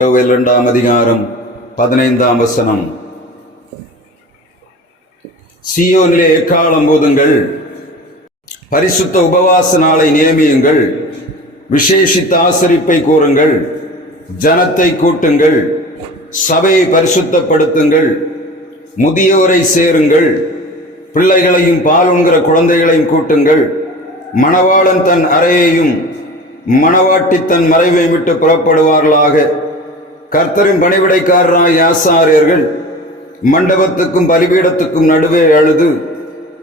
இரண்டாம் அதிகாரம் 15ஆம் வசனம். சீயோனிலே எக்காலம் ஊதுங்கள், பரிசுத்த உபவாச நாளை நியமியுங்கள், விசேஷித்த ஆசரிப்பை கூறுங்கள், ஜனத்தை கூட்டுங்கள், சபையை பரிசுத்தப்படுத்துங்கள், முதியோரை சேருங்கள், பிள்ளைகளையும் பாலுண்கிற குழந்தைகளையும் கூட்டுங்கள். மணவாளன் தன் அறையையும் மணவாட்டி தன் மறைவை விட்டு புறப்படுவார்களாக. கர்த்தரின் பணிவிடைக்காரராகிய ஆசாரியர்கள் மண்டபத்துக்கும் பலிபீடத்துக்கும் நடுவே அழுது,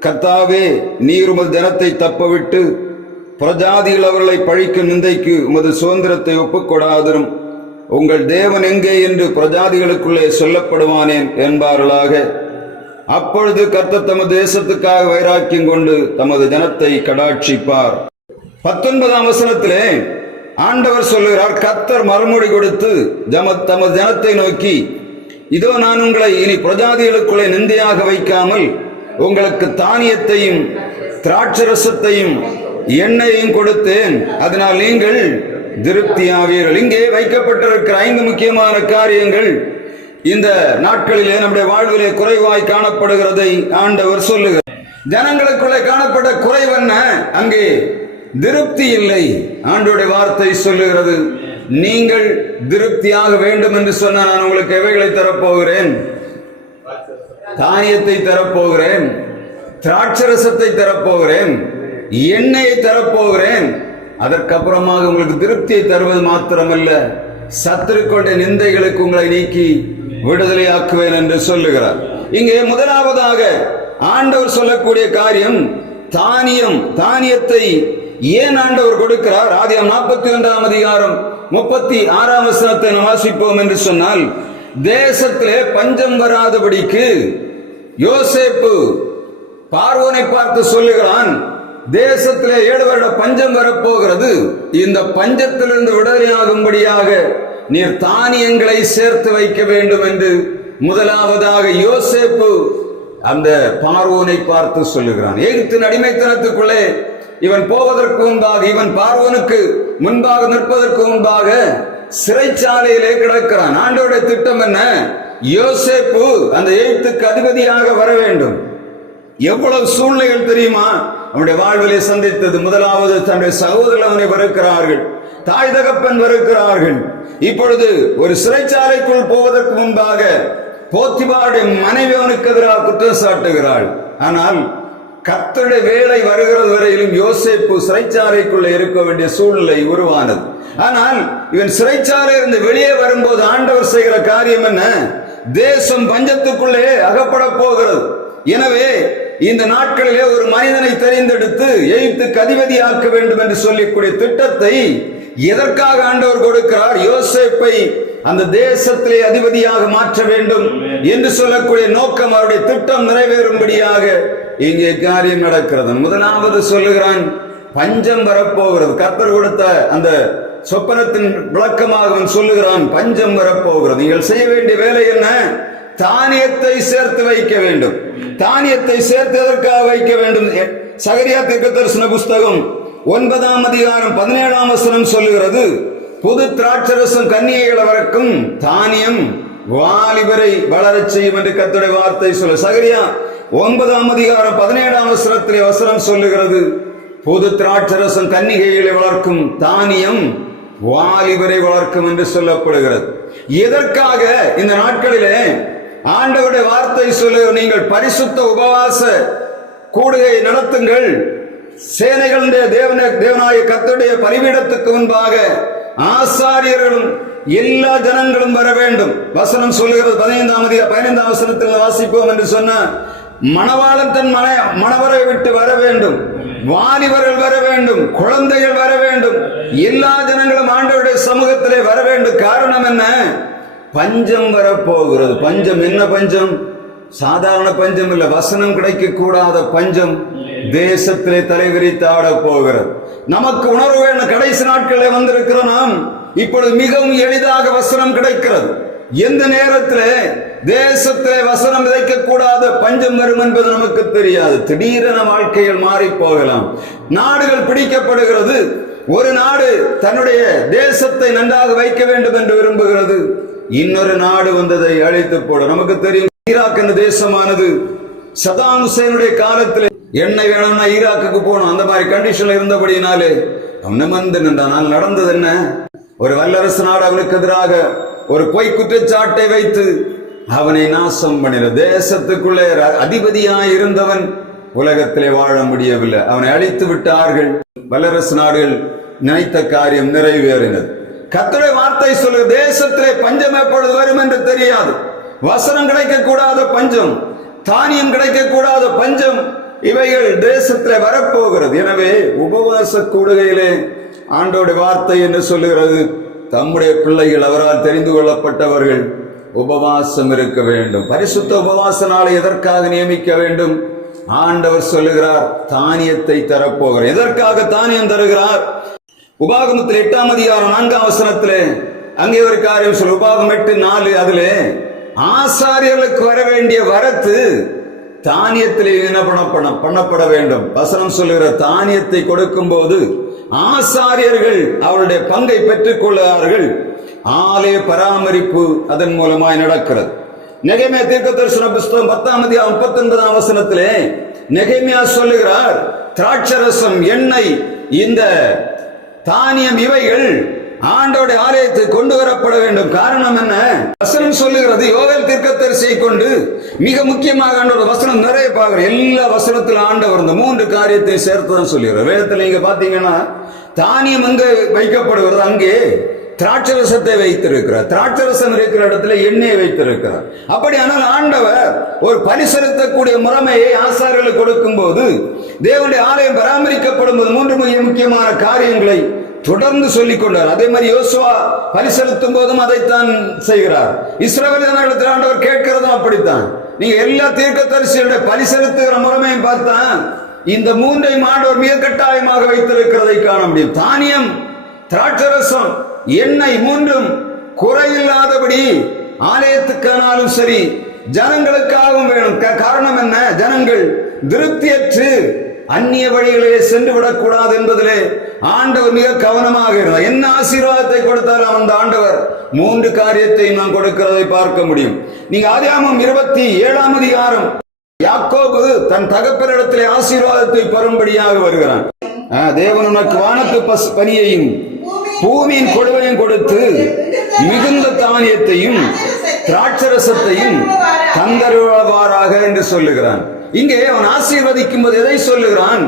கர்த்தாவே, நீர் உமது ஜனத்தை தப்பவிட்டு பிரஜாதிகள் அவர்களை பழிக்கும் நிந்தைக்கு உமது சுதந்திரத்தை ஒப்புக்கொடாதிரும். உங்கள் தேவன் எங்கே என்று பிரஜாதிகளுக்குள்ளே சொல்லப்படுவானேன் என்பார்களாக. அப்பொழுது கர்த்தர் தமது தேசத்துக்காக வைராக்கியம் கொண்டு தமது ஜனத்தை கடாட்சிப்பார். 19ஆம் வசனத்திலே ஆண்டவர் சொல்லுகிறார், கர்த்தர் மறுமொழி கொடுத்து தமது ஜனத்தை நோக்கி, இதோ நான் உங்களை இனி பிரஜாதிகளுக்குள்ளே நிந்தையாக வைக்காமல் உங்களுக்கு தானியத்தையும் திராட்சரசத்தையும் எண்ணெயையும் கொடுத்தேன், அதனால் நீங்கள் திருப்தியாவீர்கள். இங்கே வைக்கப்பட்டிருக்கிற 5 முக்கியமான காரியங்கள் இந்த நாட்களிலே நம்முடைய வாழ்விலே குறைவாய் காணப்படுகிறதை ஆண்டவர் சொல்லுகிறார். ஜனங்களுக்குள்ளே காணப்பட்ட குறைவென்ன? அங்கே திருப்தி இல்லை. ஆண்டவருடைய வார்த்தை சொல்லுகிறது, நீங்கள் திருப்தியாக வேண்டும் என்று சொன்னால் நான் உங்களுக்கு எவைகளை தரப்போகிறேன்? தானியத்தை தரப்போகிறேன், திராட்சரசத்தை தரப்போகிறேன், எண்ணெயை தரப்போகிறேன். அதற்கப்புறமாக உங்களுக்கு திருப்தியை தருவது மாத்திரமல்ல, சத்துருக்களுடைய நிந்தைகளுக்கு உங்களை நீக்கி விடுதலை ஆக்குவேன் என்று சொல்லுகிறார். இங்கே முதலாவதாக ஆண்டவர் சொல்லக்கூடிய காரியம் தானியத்தை ஏன் ஆண்டவர் கொடுக்கிறார்? ஆதியாகமம் 42ஆம் அதிகாரம் 36ஆம் வசனத்தை வாசிப்போம் என்று சொன்னால், தேசத்திலே பஞ்சம் வராதபடிக்கு யோசேப்பு பார்வோனை பார்த்து சொல்லுகிறான், தேசத்திலே 7 வருட பஞ்சம் வரப்போகிறது, இந்த பஞ்சத்திலிருந்து விடுதலையாகும்படியாக நீர் தானியங்களை சேர்த்து வைக்க வேண்டும் என்று முதலாவதாக யோசேப்பு அந்த பார்வோனை பார்த்து சொல்லுகிறான். எகிப்தின் அடிமைத்தனத்துக்குள்ளே இவன் போவதற்கு முன்பாக, இவன் பார்வோனுக்கு முன்பாக நிற்பதற்கு முன்பாக சிறைச்சாலையிலே கிடக்கிறான். ஆண்டவருடைய திட்டம் என்ன? யோசேப்பு அந்த எகிப்துக்கு அதிபதியாக வர வேண்டும். எவ்வளவு சூழ்நிலைகள் தெரியுமா அவனுடைய வாழ்விலே சந்தித்தது? முதலாவது தன்னுடைய சகோதரர்கள் அவனை வெறுக்கிறார்கள், தாய் தகப்பன் வெறுக்கிறார்கள். இப்பொழுது ஒரு சிறைச்சாலைக்குள் போவதற்கு முன்பாக போத்திபாருடைய மனைவி அவனுக்கு எதிராக குற்றம் சாட்டுகிறாள். ஆனால் கர்த்தருடைய வேலை வருகிறது வரையிலும் யோசேப்பு சிறைச்சாலைக்குள்ளே இருக்க வேண்டிய சூழ்நிலை உருவானது. ஆனால் இவன் சிறைச்சாலையிலிருந்து வெளியே வரும்போது ஆண்டவர் செய்கிற காரியம் என்ன? தேசம் பஞ்சத்துக்குள்ளே அகப்பட போகிறது. எனவே இந்த நாட்களிலே ஒரு மனிதனை தெரிந்தெடுத்து எகிப்துக்கு அதிபதியாக்க வேண்டும் என்று சொல்லிக்கூடிய திட்டத்தை எதற்காக ஆண்டவர் கொடுக்கிறார்? யோசேப்பை அந்த தேசத்திலே அதிபதியாக மாற்ற வேண்டும் என்று சொல்லக்கூடிய நோக்கம், அவருடைய திட்டம் நிறைவேறும்படியாக இங்கே காரியம் நடக்கிறது. முதலாவது சொல்லுகிறான், பஞ்சம் வரப்போகிறது. கர்த்தர் கொடுத்த அந்த சொப்பனத்தின் விளக்கமாக அவன் சொல்லுகிறான், பஞ்சம் வரப்போகிறது. நீங்கள் செய்ய வேண்டிய வேலை என்ன? தானியத்தை சேர்த்து வைக்க வேண்டும். தானியத்தை சேர்த்து எதற்காக வைக்க வேண்டும்? சகரியா தீர்க்கதரிசன புஸ்தகம் 9ஆம் அதிகாரம் 17ஆம் வசனம் சொல்லுகிறது, புது திராட்சரசம் கன்னிகைகள் வரைக்கும் தானியம் வாலிபரை வளரச் செய்யும் என்று கர்த்தருடைய வார்த்தை சொல்ல. சகரியா 9ஆம் அதிகாரம் 17ஆம் வசனத்திலே வசனம் சொல்லுகிறது, புது திராட்சரசம் கன்னிகைகளை வளர்க்கும், தானியம் வாலிபரை வளர்க்கும் என்று சொல்லப்படுகிறது. எதற்காக இந்த நாட்களிலே ஆண்டவருடைய வார்த்தை சொல்லு, நீங்கள் பரிசுத்த உபவாச கூடுகை நடத்துங்கள், சேனைகளுடைய தேவனாய கர்த்தருடைய பலிபீடத்துக்கு முன்பாக ஆசாரியர்களும் எல்லா ஜனங்களும் வர வேண்டும். வசனம் சொல்லுகிறது 15ஆம் வசனத்தில் வாசிப்போம் என்று சொன்ன, மணவாளன் தன் மணவரை விட்டு வர வேண்டும், வாலிபர்கள் வர வேண்டும், குழந்தைகள் வர வேண்டும், எல்லா ஜனங்களும் ஆண்டவருடைய சமூகத்திலே வர வேண்டும். காரணம் என்ன? பஞ்சம் வரப்போகிறது. பஞ்சம் என்ன பஞ்சம்? சாதாரண பஞ்சம் இல்ல, வசனம் கிடைக்க கூடாத பஞ்சம் தேசத்திலே தலைவிரித்து ஆட போகிறது. நமக்கு உணர்வு வேணும். கடைசி நாட்களில் வந்திருக்கிற நாம் இப்பொழுது மிகவும் எளிதாக வசனம் கிடைக்கிறது. எந்த நேரத்தில் தேசத்திலே வசனம் விதைக்க கூடாத பஞ்சம் வரும் என்பது நமக்கு தெரியாது. திடீரென வாழ்க்கையில் மாறி போகலாம். நாடுகள் பிடிக்கப்படுகிறது, ஒரு நாடு தன்னுடைய தேசத்தை நன்றாக வைக்க வேண்டும் என்று விரும்புகிறது, இன்னொரு நாடு வந்ததை அழைத்து போட. நமக்கு தெரியும், ஈராக் என்ற தேசமானது சதாம் ஹுசைனுடைய காலத்தில் எண்ணெய் வேணும்னா ஈராக்குக்கு போகணும், அந்த மாதிரி கண்டிஷன்ல இருந்தபடினாலே அவன் வந்து நின்றான். நடந்தது என்ன? ஒரு வல்லரசு நாடு அவனுக்கு எதிராக ஒரு பொய் குற்றச்சாட்டை வைத்து அவனை நாசம் பண்ணின. தேசத்துக்குள்ளே அதிபதியாய் இருந்தவன் உலகத்திலே வாழ முடியவில்லை, அவனை அழித்து விட்டார்கள். வல்லரசு நாடுகள் நினைத்த காரியம் நிறைவேறினது. கர்த்தருடைய வார்த்தை சொல்லுக, தேசத்திலே பஞ்சம் எப்பொழுது வரும் என்று தெரியாது. வசனம் கிடைக்கக்கூடாத பஞ்சம், தானியம் கிடைக்கக்கூடாத பஞ்சம், இவைகள் தேசத்திலே வரப்போகிறது. எனவே உபவாச கூடுகையிலே ஆண்டோடைய வார்த்தை என்று சொல்லுகிறது, தம்முடைய பிள்ளைகள் அவரால் தெரிந்து கொள்ளப்பட்டவர்கள் உபவாசம் இருக்க வேண்டும். பரிசுத்த உபவாச நாளை எதற்காக நியமிக்க வேண்டும்? ஆண்டவர் சொல்லுகிறார், தானியத்தை தரப்போகிறார். எதற்காக தானியம் தருகிறார்? உபாகமத்தில் 8ஆம் அதிகாரம் 4ஆம் வசனத்திலே அங்கே ஒரு காரியம் சொல்ல. உபாகம் 8:4 அதிலே ஆசாரியர்களுக்கு வர வேண்டிய வரத்து தானியத்திலே பண்ணப்பட வேண்டும். வசனம் சொல்லுகிற தானியத்தை கொடுக்கும் போது ஆசாரியர்கள் அவருடைய பங்கை பெற்றுக் கொள்கிறார்கள். ஆலய பராமரிப்பு அதன் மூலமாய் நடக்கிறது. நெகேமியா தீர்க்கதரிசன புத்தகம் 10ஆம் அதிகாரம் 39ஆம் வசனத்திலே நெகேமியா சொல்லுகிறார், திராட்சரசம், எண்ணெய், இந்த தானியம் இவைகள் ஆண்டோடைய ஆலயத்துக்கு கொண்டு வரப்பட வேண்டும். காரணம் என்ன? வசனம் சொல்லுகிறது. யோவேல் தீர்க்கதரிசியை கொண்டு மிக முக்கியமாக ஆண்டவர் வசனம் நிறைய பார்க்கிற எல்லா வசனத்தில் ஆண்டவர் இந்த 3 காரியத்தை சேர்த்துதான் சொல்லுகிறார். வேதத்தில் நீங்க பாத்தீங்கன்னா தானியம் அங்கு வைக்கப்படுகிறது, அங்கே திராட்சரசத்தை வைத்திருக்கிறார். திராட்சரசம் இருக்கிற இடத்துல எண்ணெயை வைத்திருக்கிறார். அப்படியானால் ஆண்டவர் ஒரு பலி செலுத்தக்கூடிய முறைமையை ஆசாரியர்களுக்கு கொடுக்கும் போது, தேவனுடைய ஆலயம் பராமரிக்கப்படும் போது 3 முக்கியமான காரியங்களை தொடர்ந்து சொல்லிக் கொண்டார். அதே மாதிரி யோசுவா பலி செலுத்தும் போதும் அதைத்தான் செய்கிறார். இஸ்ரவேல் ஜனங்களிடத்தில் ஆண்டவர் கேட்கிறதும் அப்படித்தான். நீங்க எல்லா தீர்க்கதரிசிகளுடைய பலி செலுத்துகிற முறைமையும் பார்த்தா இந்த 3ஐயும் ஆண்டவர் மிக கட்டாயமாக வைத்திருக்கிறதை காண முடியும். தானியம், திராட்சரசம், எண்ணெய் 3ம் குறையில்லாதபடி ஆலயத்துக்கானாலும் சரி, ஜனங்களுக்காகவும் வேணும். காரணம் என்ன? ஜனங்கள் திருப்தியற்று அந்நிய வழிகளிலே சென்று விடக்கூடாது என்பதிலே ஆண்டவர் மிக கவனமாக இருந்தார். என்ன ஆசீர்வாதத்தை கொடுத்தாலும் அந்த ஆண்டவர் 3 காரியத்தை நாம் கொடுக்கிறதை பார்க்க முடியும். நீங்க ஆதியாகமம் 27ஆம் அதிகாரம், யாக்கோபு தன் தகப்பனிடத்திலே ஆசீர்வாதத்தை பெறும்படியாக வருகிறான். தேவன் உனக்கு வானத்து பனியையும் பூமியின் கொடுவையும் கொடுத்து மிகுந்த தானியத்தையும் திராட்சரசத்தையும் தந்தருவாராக என்று சொல்லுகிறான். இங்கே அவன் ஆசீர்வதிக்கும் போது எதை சொல்லுகிறான்?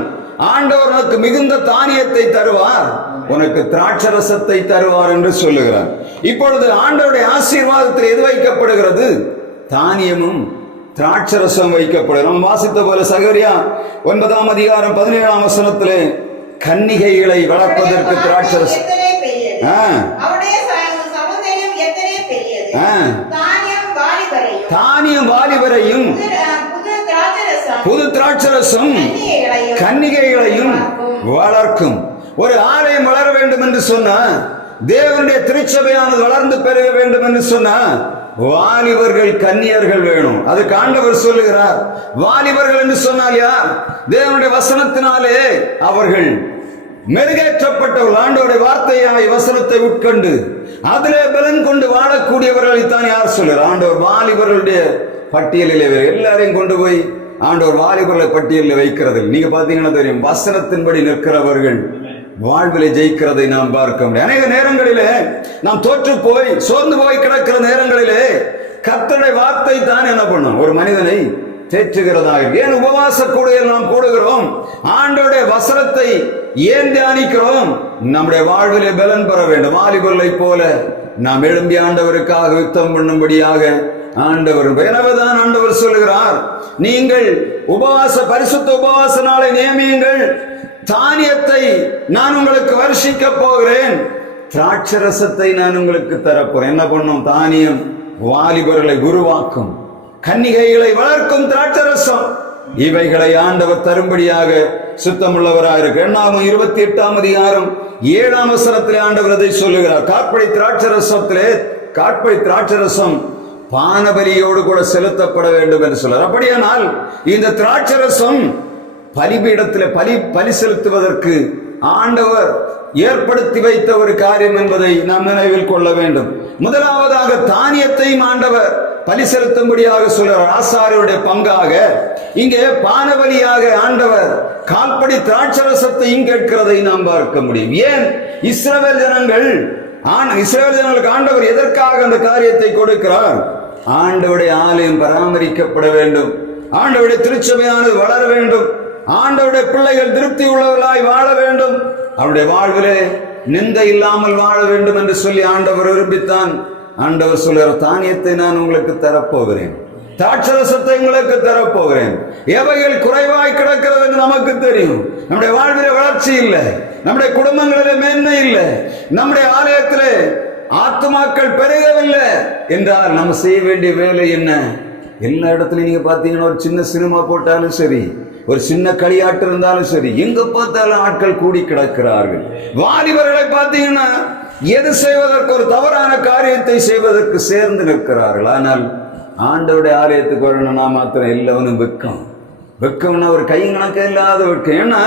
ஆண்டவர் உனக்கு மிகுந்த தானியத்தை தருவார், உனக்கு திராட்சரசத்தை தருவார் என்று சொல்லுகிறார். இப்பொழுது ஆண்டவருடைய ஆசீர்வாதத்தில் எது வைக்கப்படுகிறது? தானியமும் திராட்சரசம் வைக்கப்படுகிறோம். வாசித்த போல சகரியா 9ஆம் அதிகாரம் 17ஆம் வசனத்திலே கன்னிகைகளை வளர்ப்பதற்கு திராட்சரசம், தானியம் வாலிபரையும் புது திராட்சரசம் கன்னிகைகளையும் வளர்க்கும். ஒரு ஆலயம் வளர வேண்டும் என்று சொன்னா, தேவனுடைய திருச்சபையானது வளர்ந்து பெருக வேண்டும் என்று சொன்னா, வாலிபர்கள், கன்னியர்கள் வேணும். அதுக்கு ஆண்டவர் சொல்லுகிறார், வாலிபர்கள் என்று சொன்னால் யார்? தேவனுடைய வசனத்தினாலே அவர்கள் மெருகேற்றப்பட்டவர்கள். ஆண்டவருடைய வார்த்தையாய் வசனத்தை உட்கொண்டு அதிலே பலன் கொண்டு வாழக்கூடியவர்களை தான் யார் சொல்லுகிறார்? ஆண்டவர் வாலிபர்களுடைய பட்டியலிலே எல்லாரையும் கொண்டு போய் ஆண்டவர் வாலிபர்களை பட்டியலில் வைக்கிறது. நீங்க பாத்தீங்கன்னா தெரியும், வசனத்தின்படி நிற்கிறவர்கள் வாழ்விலை ஜெயிக்கிறதை நாம் பார்க்க முடியும். அநேக நேரங்களிலே நாம் தோற்று போய் சோர்ந்து போய் கிடக்கிற நேரங்களிலே கர்த்தருடைய வார்த்தை தான் என்ன பண்ணும்? ஒரு மனிதனை தேற்றுகிறதாக. ஏன் உபவாச கூடுகையில் நாம் கூடுகிறோம்? ஆண்டவருடைய வசனத்தை ஏன் தியானிக்கிறோம்? நம்முடைய வாழ்விலே பலன் பெற வேண்டும். வாலிபர்களை போல நாம் எழும்பி ஆண்டவருக்காக யுத்தம் பண்ணும்படியாக ஆண்டவர். எனவேதான் ஆண்டவர் சொல்லுகிறார், நீங்கள் பரிசுத்த உபவாச நாளை நியமியுங்கள், தானியத்தை நான் உங்களுக்கு வருஷிக்க போகிறேன், திராட்சரசத்தை நான் உங்களுக்கு தரப்போறேன். என்ன பண்ணும்? தானியம் வாலிபர்களை உருவாக்கும், கன்னிகைகளை வளர்க்கும், திராட்சரசம் இவைகளை ஆண்டவர் தரும்படியாக சுத்தமுள்ளவராக இருக்கு. 28ஆம் அதிகாரம் 7ஆம் வசனத்திலே ஆண்டவர் அதை சொல்லுகிறார். காட்பை திராட்சரசம் பானபலியோடு கூட செலுத்தப்பட வேண்டும் என்று சொல்றார். அப்படியானால் இந்த திராட்சரசம் பலிபீடத்தில் பலி செலுத்துவதற்கு ஆண்டவர் ஏற்படுத்தி வைத்த ஒரு காரியம் என்பதை நாம் நினைவில் கொள்ள வேண்டும். முதலாவதாக தானியத்தையும் ஆண்டவர் பலி செலுத்தும்படியாக சொல்றார். ஆசாரியருடைய பங்காக இங்கே பானபலியாக ஆண்டவர் கால்படி திராட்சரசத்தையும் கேட்கிறதை நாம் பார்க்க முடியும். ஏன் இஸ்ரவேல் ஜனங்களுக்கு ஆண்டவர் எதற்காக அந்த காரியத்தை கொடுக்கிறார்? ஆண்டவருடைய ஆலயம் பராமரிக்கப்பட வேண்டும், ஆண்டவருடைய திருச்சபையானது வளர வேண்டும், ஆண்டவருடைய பிள்ளைகள் திருப்தி உள்ளவர்களாய் வாழ வேண்டும், அவருடைய வாழ்விலே நிந்தை இல்லாமல் வாழ வேண்டும் என்று சொல்லி ஆண்டவர் விரும்பித்தான். ஆண்டவர் சொல்லுற தானியத்தை நான் உங்களுக்கு தரப்போகிறேன், திராட்சரசத்தை உங்களுக்கு தரப்போகிறேன். எவைகள் குறைவாய் கிடக்கிறது என்று நமக்கு தெரியும். நம்முடைய வாழ்விலே வளர்ச்சி இல்லை, நம்முடைய குடும்பங்களிலே மேன்மை இல்லை, நம்முடைய ஆலயத்திலே ஆத்துமாக்கள் பெருகவில்லை என்றால் நம்ம செய்ய வேண்டிய வேலை என்ன? எல்லா இடத்துலையும் நீங்க பாத்தீங்கன்னா ஒரு சின்ன சினிமா போட்டாலும் சரி, ஒரு சின்ன களியாட்டு இருந்தாலும் சரி, எங்க பார்த்தாலும் ஆட்கள் கூடி கிடக்கிறார்கள். வாலிபர்களை பார்த்தீங்கன்னா எது செய்வதற்கு ஒரு தவறான காரியத்தை செய்வதற்கு சேர்ந்து நிற்கிறார்கள். ஆனால் ஆண்டவருடைய ஆலயத்துக்கு வரணும்னா மாத்திரம் எல்லாவனும் வெக்கம்னா ஒரு கை கணக்க இல்லாத வெக்கம். ஏன்னா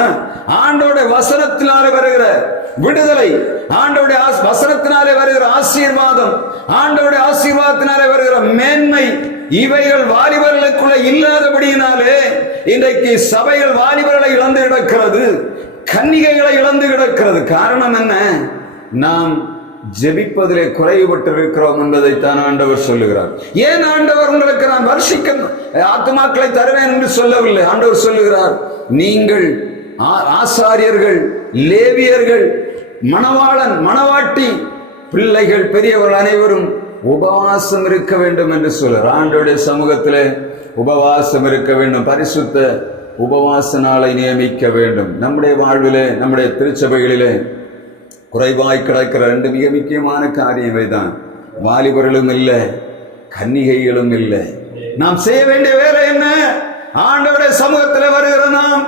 ஆண்டவருடைய வசனத்தினாலே வருகிற விடுதலை, ஆண்டவருடைய வசனத்தினாலே வருகிற ஆசீர்வாதம், ஆண்டவருடைய ஆசீர்வாதத்தினாலே வருகிற மேன்மை, இவைகள் வாலிபர்களுக்குள்ள இல்லாதபடியினாலே இன்றைக்கு சபைகள் வாலிபர்களை இழந்து கிடக்கிறது, கன்னிகைகளை இழந்து கிடக்கிறது. காரணம் என்ன? நாம் ஜெபிப்பதிலே குறைவுபட்டு இருக்கிறோம் என்பதைத்தான் ஆண்டவர் சொல்லுகிறார். ஏன் ஆண்டவர் உங்களுக்கு நான் வருஷிக்க ஆத்துமாக்களை தருவேன் என்று சொல்லவில்லை. ஆண்டவர் சொல்லுகிறார், நீங்கள் ஆசாரியர்கள், லேவியர்கள், மணவாளன், மணவாட்டி, பிள்ளைகள், பெரியவர்கள் அனைவரும் உபவாசம் இருக்க வேண்டும் என்று சொல்றார். ஆண்டவருடைய சமூகத்திலே உபவாசம் இருக்க வேண்டும், பரிசுத்த உபவாச நாளை நியமிக்க வேண்டும். நம்முடைய வாழ்விலே, நம்முடைய திருச்சபைகளிலே குறைவாய் கிடக்கிற ரெண்டு மிக முக்கியமான காரியமே தான். வாலிபர்களும் இல்லை, கன்னிகைகளும் இல்லை. நாம் செய்ய வேண்டிய வேலை என்ன? ஆண்டவருடைய சமூகத்தில் வருகிற நாம்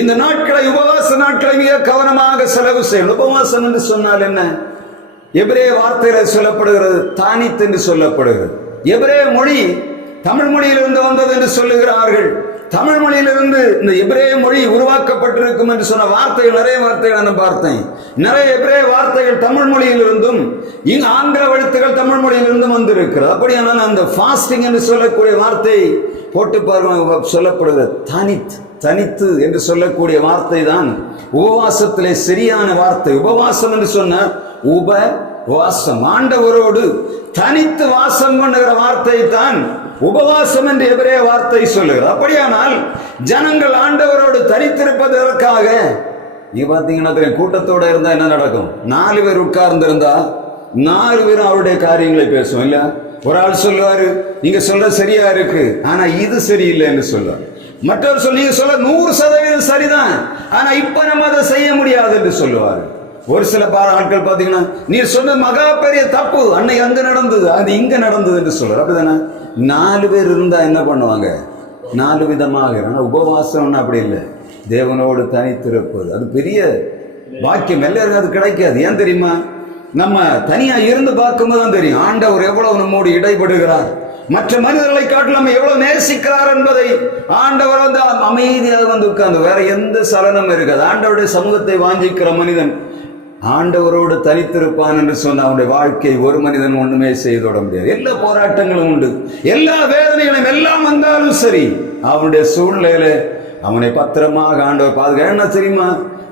இந்த நாட்களை, உபவாச நாட்களை மிக கவனமாக செலவு செய்யணும். உபவாசம் என்று சொன்னால் என்ன? எபிரேய வார்த்தையில சொல்லப்படுகிறது தானித் என்று சொல்லப்படுகிறது. எபிரேய மொழி தமிழ் மொழியிலிருந்து வந்தது என்று சொல்லுகிறார்கள். தமிழ் மொழியிலிருந்து இந்த எபிரேய மொழி உருவாக்கப்பட்டிருக்கும் என்று சொன்ன வார்த்தைகள், நிறைய வார்த்தைகள் நான் பார்த்தேன். நிறைய எபிரேய வார்த்தைகள் தமிழ் மொழியிலிருந்தும் இங்கு ஆங்கில எழுத்துக்கள் தமிழ் மொழியிலிருந்தும் வந்திருக்கிறது. அப்படியானால் அந்த ஃபாஸ்டிங் என்று சொல்லக்கூடிய வார்த்தை போட்டு பாருங்க, சொல்லப்படுகிறது தானித், தனித்து என்று சொல்லக்கூடிய வார்த்தை தான் உபவாசத்திலே சரியான வார்த்தை. உபவாசம் என்று சொன்ன உபவாசம், ஆண்டவரோடு தனித்து வாசம் பண்ணுகிற வார்த்தை தான் உபவாசம் என்று எபிரேய வார்த்தை சொல்லுகிறது. அப்படியானால் ஜனங்கள் ஆண்டவரோடு தனித்திருப்பதற்காக நீ பாத்தீங்கன்னா கூட்டத்தோட இருந்தா என்ன நடக்கும்? 4 பேர் உட்கார்ந்து இருந்தா 4 பேரும் அவருடைய காரியங்களை பேசுவோம் இல்ல. ஒரு ஆள் சொல்லுவாரு, நீங்க சொல்ற சரியா இருக்கு, ஆனா இது சரியில்லை என்று சொல்லுவார். மற்றவர் சொல்லி, நீங்க சொல்ல 100% சரிதான், ஆனா இப்ப நம்ம அதை செய்ய முடியாது என்று சொல்லுவாரு. ஒரு சில ஆட்கள் பாத்தீங்கன்னா, நீ சொன்ன மகா பெரிய தப்பு, அன்னை அங்க நடந்தது, அது இங்க நடந்தது என்று சொல்றாரு. அப்படிதானே? 4 பேர் இருந்தா என்ன பண்ணுவாங்க? 4 விதமாக. உபவாசம்னு அப்படி இல்லை, தேவனோடு தனித்திருப்பது அது பெரிய வாக்கியம். எல்லாருக்கும் அது கிடைக்காது. ஏன் தெரியுமா? நம்ம தனியா இருந்து பார்க்கும்போது தான் தெரியும் ஆண்டவர் எவ்வளவு நம்மோடு இடைபடுகிறார், மற்ற மனிதர்களை காட்டில் நம்ம எவ்வளவு நேசிக்கிறார் என்பதை. ஆண்டவர் வந்து அமைதியாக வந்து உட்கார்ந்து, வேற எந்த சலனம் இருக்காது. ஆண்டவருடைய சமூகத்தை வாஞ்சிக்கிற மனிதன் ஆண்டவரோடு தனித்திருப்பான் என்று சொன்ன அவனுடைய வாழ்க்கை ஒரு மனிதன் ஒண்ணுமே செய்தோட முடியாது. எல்லா போராட்டங்களும் உண்டு, எல்லா வேதனைகளும் எல்லாம் வந்தாலும் சரி, அவனுடைய சூழ்நிலையில அவனை பத்திரமாக ஆண்டவர் பாதுகா. என்ன தெரியுமா?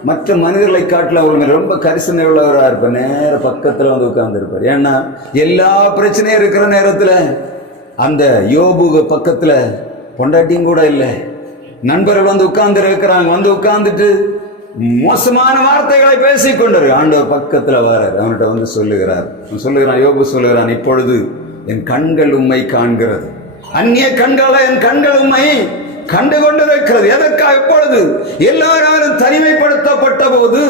மற்ற மனிதர்களை காட்டில் அவர்கள் ரொம்ப கரிசனை உள்ளவராக இருப்பார். நேர பக்கத்துல வந்து உட்கார்ந்து இருப்பார். ஏன்னா எல்லா பிரச்சனையும் இருக்கிற நேரத்துல அந்த யோபு பக்கத்துல பொண்டாட்டியும் கூட இல்லை, நண்பர்கள் வந்து உட்கார்ந்து இருக்கிறாங்க. வந்து உட்கார்ந்துட்டு மோசமான வார்த்தைகளை பேசிக் கொண்டாரு. ஆண்டவர் பக்கத்துல வரார், அவன்கிட்ட வந்து சொல்லுகிறான், யோபு சொல்லுகிறான், இப்பொழுது என் கண்கள் உம்மை காண்கிறது, அந்நிய கண்கள என் கண்கள் உம்மை கண்டு கொண்டிருக்கிறது. எதற்காக? எப்பொழுது எல்லாரும் தனிமைப்படுத்தப்பட்ட போது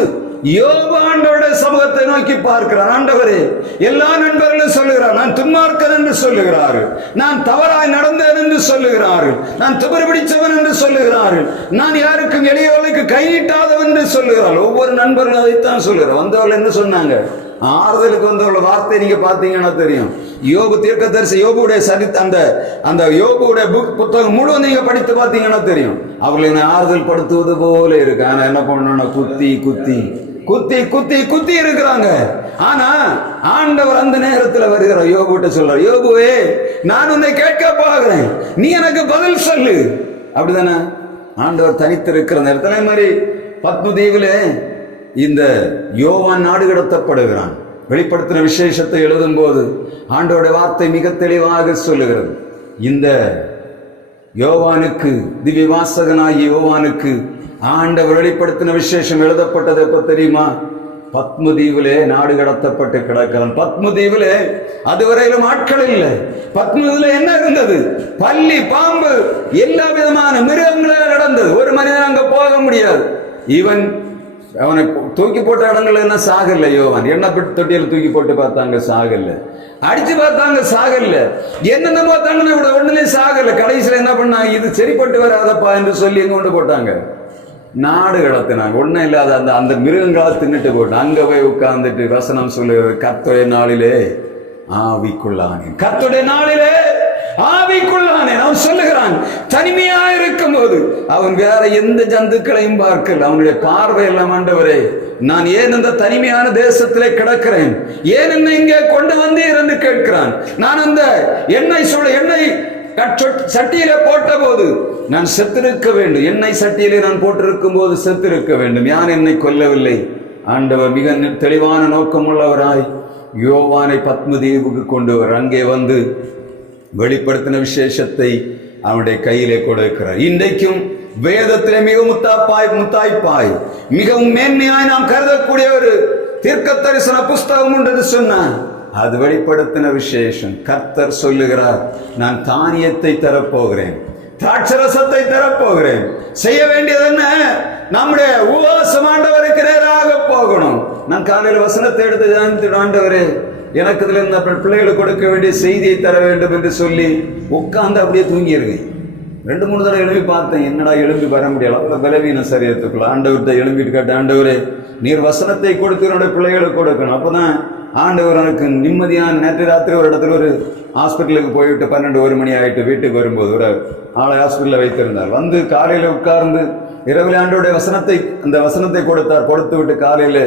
யோபு ஆண்டவருடைய சமூகத்தை நோக்கி பார்க்கிறார். ஆண்டவரே, எல்லா நண்பர்களும் சொல்லுகிறார், நான் துன்மார்க்கன் என்று சொல்லுகிறார்கள், நான் தவறாய் நடந்தேன் என்று சொல்லுகிறார்கள், நான் துபர் பிடிச்சவன் என்று சொல்லுகிறார்கள், நான் யாருக்கும் எளியவர்களுக்கு கை நீட்டாதவன் என்று சொல்லுகிறார்கள். ஒவ்வொரு நண்பர்களும் அதைத்தான் சொல்லுகிறார். வந்தவர்கள் என்ன சொன்னாங்க? ஆறுதலுக்கு வந்தவர்கள் வார்த்தை நீங்க பாத்தீங்கன்னா தெரியும். யோபு தீர்க்கதரிசி யோபுடைய அந்த யோபுடைய புத்தகம் முழு நீங்க படித்து பாத்தீங்கன்னா தெரியும். அவர்களை ஆறுதல் படுத்துவது போல இருக்கு. ஆனா என்ன பண்ணணும்? குத்தி குத்தி குத்தி குத்தி இருக்கிறாங்க. ஆனா ஆண்டவர் அந்த நேரத்தில் வருகிறார், யோபுட்ட சொல்றார், யோபுவே நான் உன்னை கேட்க போகிறேன், நீ எனக்கு பதில் சொல்லு. அப்படிதானே ஆண்டவர் தனித்திருக்கிற நேரத்தில். அதே மாதிரி பத்ம தீவில இந்த யோவான் நாடு கடத்தப்படுகிறான். வெளிப்படுத்தின விசேஷத்தை எழுதும் போது ஆண்டவருடைய வார்த்தை மிக தெளிவாக சொல்லுகிறது. இந்த யோவானுக்கு, திவ்ய வாசகனாகிய யோவானுக்கு ஆண்டவர் வெளிப்படுத்தின விசேஷம் எழுதப்பட்டது எப்ப தெரியுமா? பத்மதீவிலே நாடு கடத்தப்பட்டு கிடக்கிறான். பத்மதீவிலே அதுவரையிலும் ஆட்கள் இல்லை. பத்மதீவில என்ன இருந்தது? பல்லி, பாம்பு, எல்லா விதமான மிருகங்களும் நடந்தது. ஒரு மனிதன் அங்க போக முடியாது. இவன் அவனை தூக்கி போட்ட இடங்கள்ல என்ன சாகல்ல. யோவான் எண்ணெய் பெட்டி தொட்டியில் தூக்கி போட்டு பார்த்தாங்க, சாகல்ல. அடிச்சு பார்த்தாங்க, சாகல்ல. என்னென்ன பார்த்தாங்கன்னா இவ்வளவு ஒண்ணுலே சாகல்ல. கடைசியில் என்ன பண்ணாங்க, இது சரிப்பட்டு வராதப்பா என்று சொல்லி எங்க கொண்டு போட்டாங்க, நாடு கடத்தினாங்க. ஒன்னும் இல்லாத அந்த அந்த மிருகங்களால் தின்னுட்டு போட்டாங்க. அங்க போய் உட்கார்ந்துட்டு வசனம் சொல்லுகிறது, கர்த்தருடைய நாளிலே ஆவிக்குள்ளானே, கர்த்தருடைய நாளிலே ஆவிக்குள்ளானே. அவன் சொல்லுகிறான், தனிமையா இருக்கும் போது அவன் வேற எந்த ஜந்துக்களையும் பார்க்கல. அவனுடைய பார்வை எல்லாம், ஆண்டவரே நான் ஏன் இந்த தனிமையான தேசத்திலே கிடக்கிறேன், ஏன் என்னை இங்கே கொண்டு வந்தீர் என்று கேட்கிறான். நான் அந்த எண்ணெய் சட்டியில போட்ட போது நான் செத்திருக்க வேண்டும், எண்ணெய் சட்டியிலே நான் போட்டிருக்கும் போது செத்திருக்க வேண்டும், யான் என்னை கொல்லவில்லை. ஆண்டவர் மிக தெளிவான நோக்கம் உள்ளவராய் யோவானை பத்மதீவுக்கு கொண்டு வர, அங்கே வந்து வெளிப்படுத்தின விசேஷத்தை அவனுடைய கையிலே கொடுக்கிறார். இன்றைக்கும் வேதத்திலே மிக முத்தாய்ப்பாய் மிகவும் மேன்மையாய் நாம் கருதக்கூடிய ஒரு தீர்க்க தரிசன புஸ்தகம் உண்டு சொன்னான். அது வெளிப்படுத்தின விசேஷம். கர்த்தர் சொல்லுகிறார், நான் தானியத்தை தரப்போகிறேன், திராட்சரசத்தை தரப்போகிறேன். செய்ய வேண்டியது என்ன? நம்முடைய உபவாசம் ஆண்டவருக்கு நேராக போகணும். நான் காலையில் வசனத்தை எடுத்து தியானித்து, ஆண்டவரே எனக்கு இதுல இந்த பிள்ளைகளுக்கு கொடுக்க வேண்டிய செய்தியை தர வேண்டும் என்று சொல்லி உட்கார்ந்து அப்படியே தூங்கியிருக்கேன். 2-3 தடவை எழுப்பி பார்த்தேன், என்னடா எழுப்பி வர முடியல, அவ்வளவு பலவீன சரீரத்துக்குள்ள. ஆண்டவர்கிட்ட எழுப்பிட்டு கேட்ட, ஆண்டவரே நீர் வசனத்தை கொடுத்து என்னுடைய பிள்ளைகளுக்கு கொடுக்கணும், அப்பதான் ஆண்டவர் எனக்கு நிம்மதியான. நேற்று ராத்திரி ஒரு இடத்துல ஒரு ஹாஸ்பிட்டலுக்கு போய்விட்டு 12-1 மணி ஆகிட்டு வீட்டுக்கு வரும்போது ஒரு ஆளை ஹாஸ்பிட்டலில் வைத்திருந்தார். வந்து காலையில் உட்கார்ந்து இரவில் ஆண்டவருடைய அந்த வசனத்தை கொடுத்து விட்டு காலையில்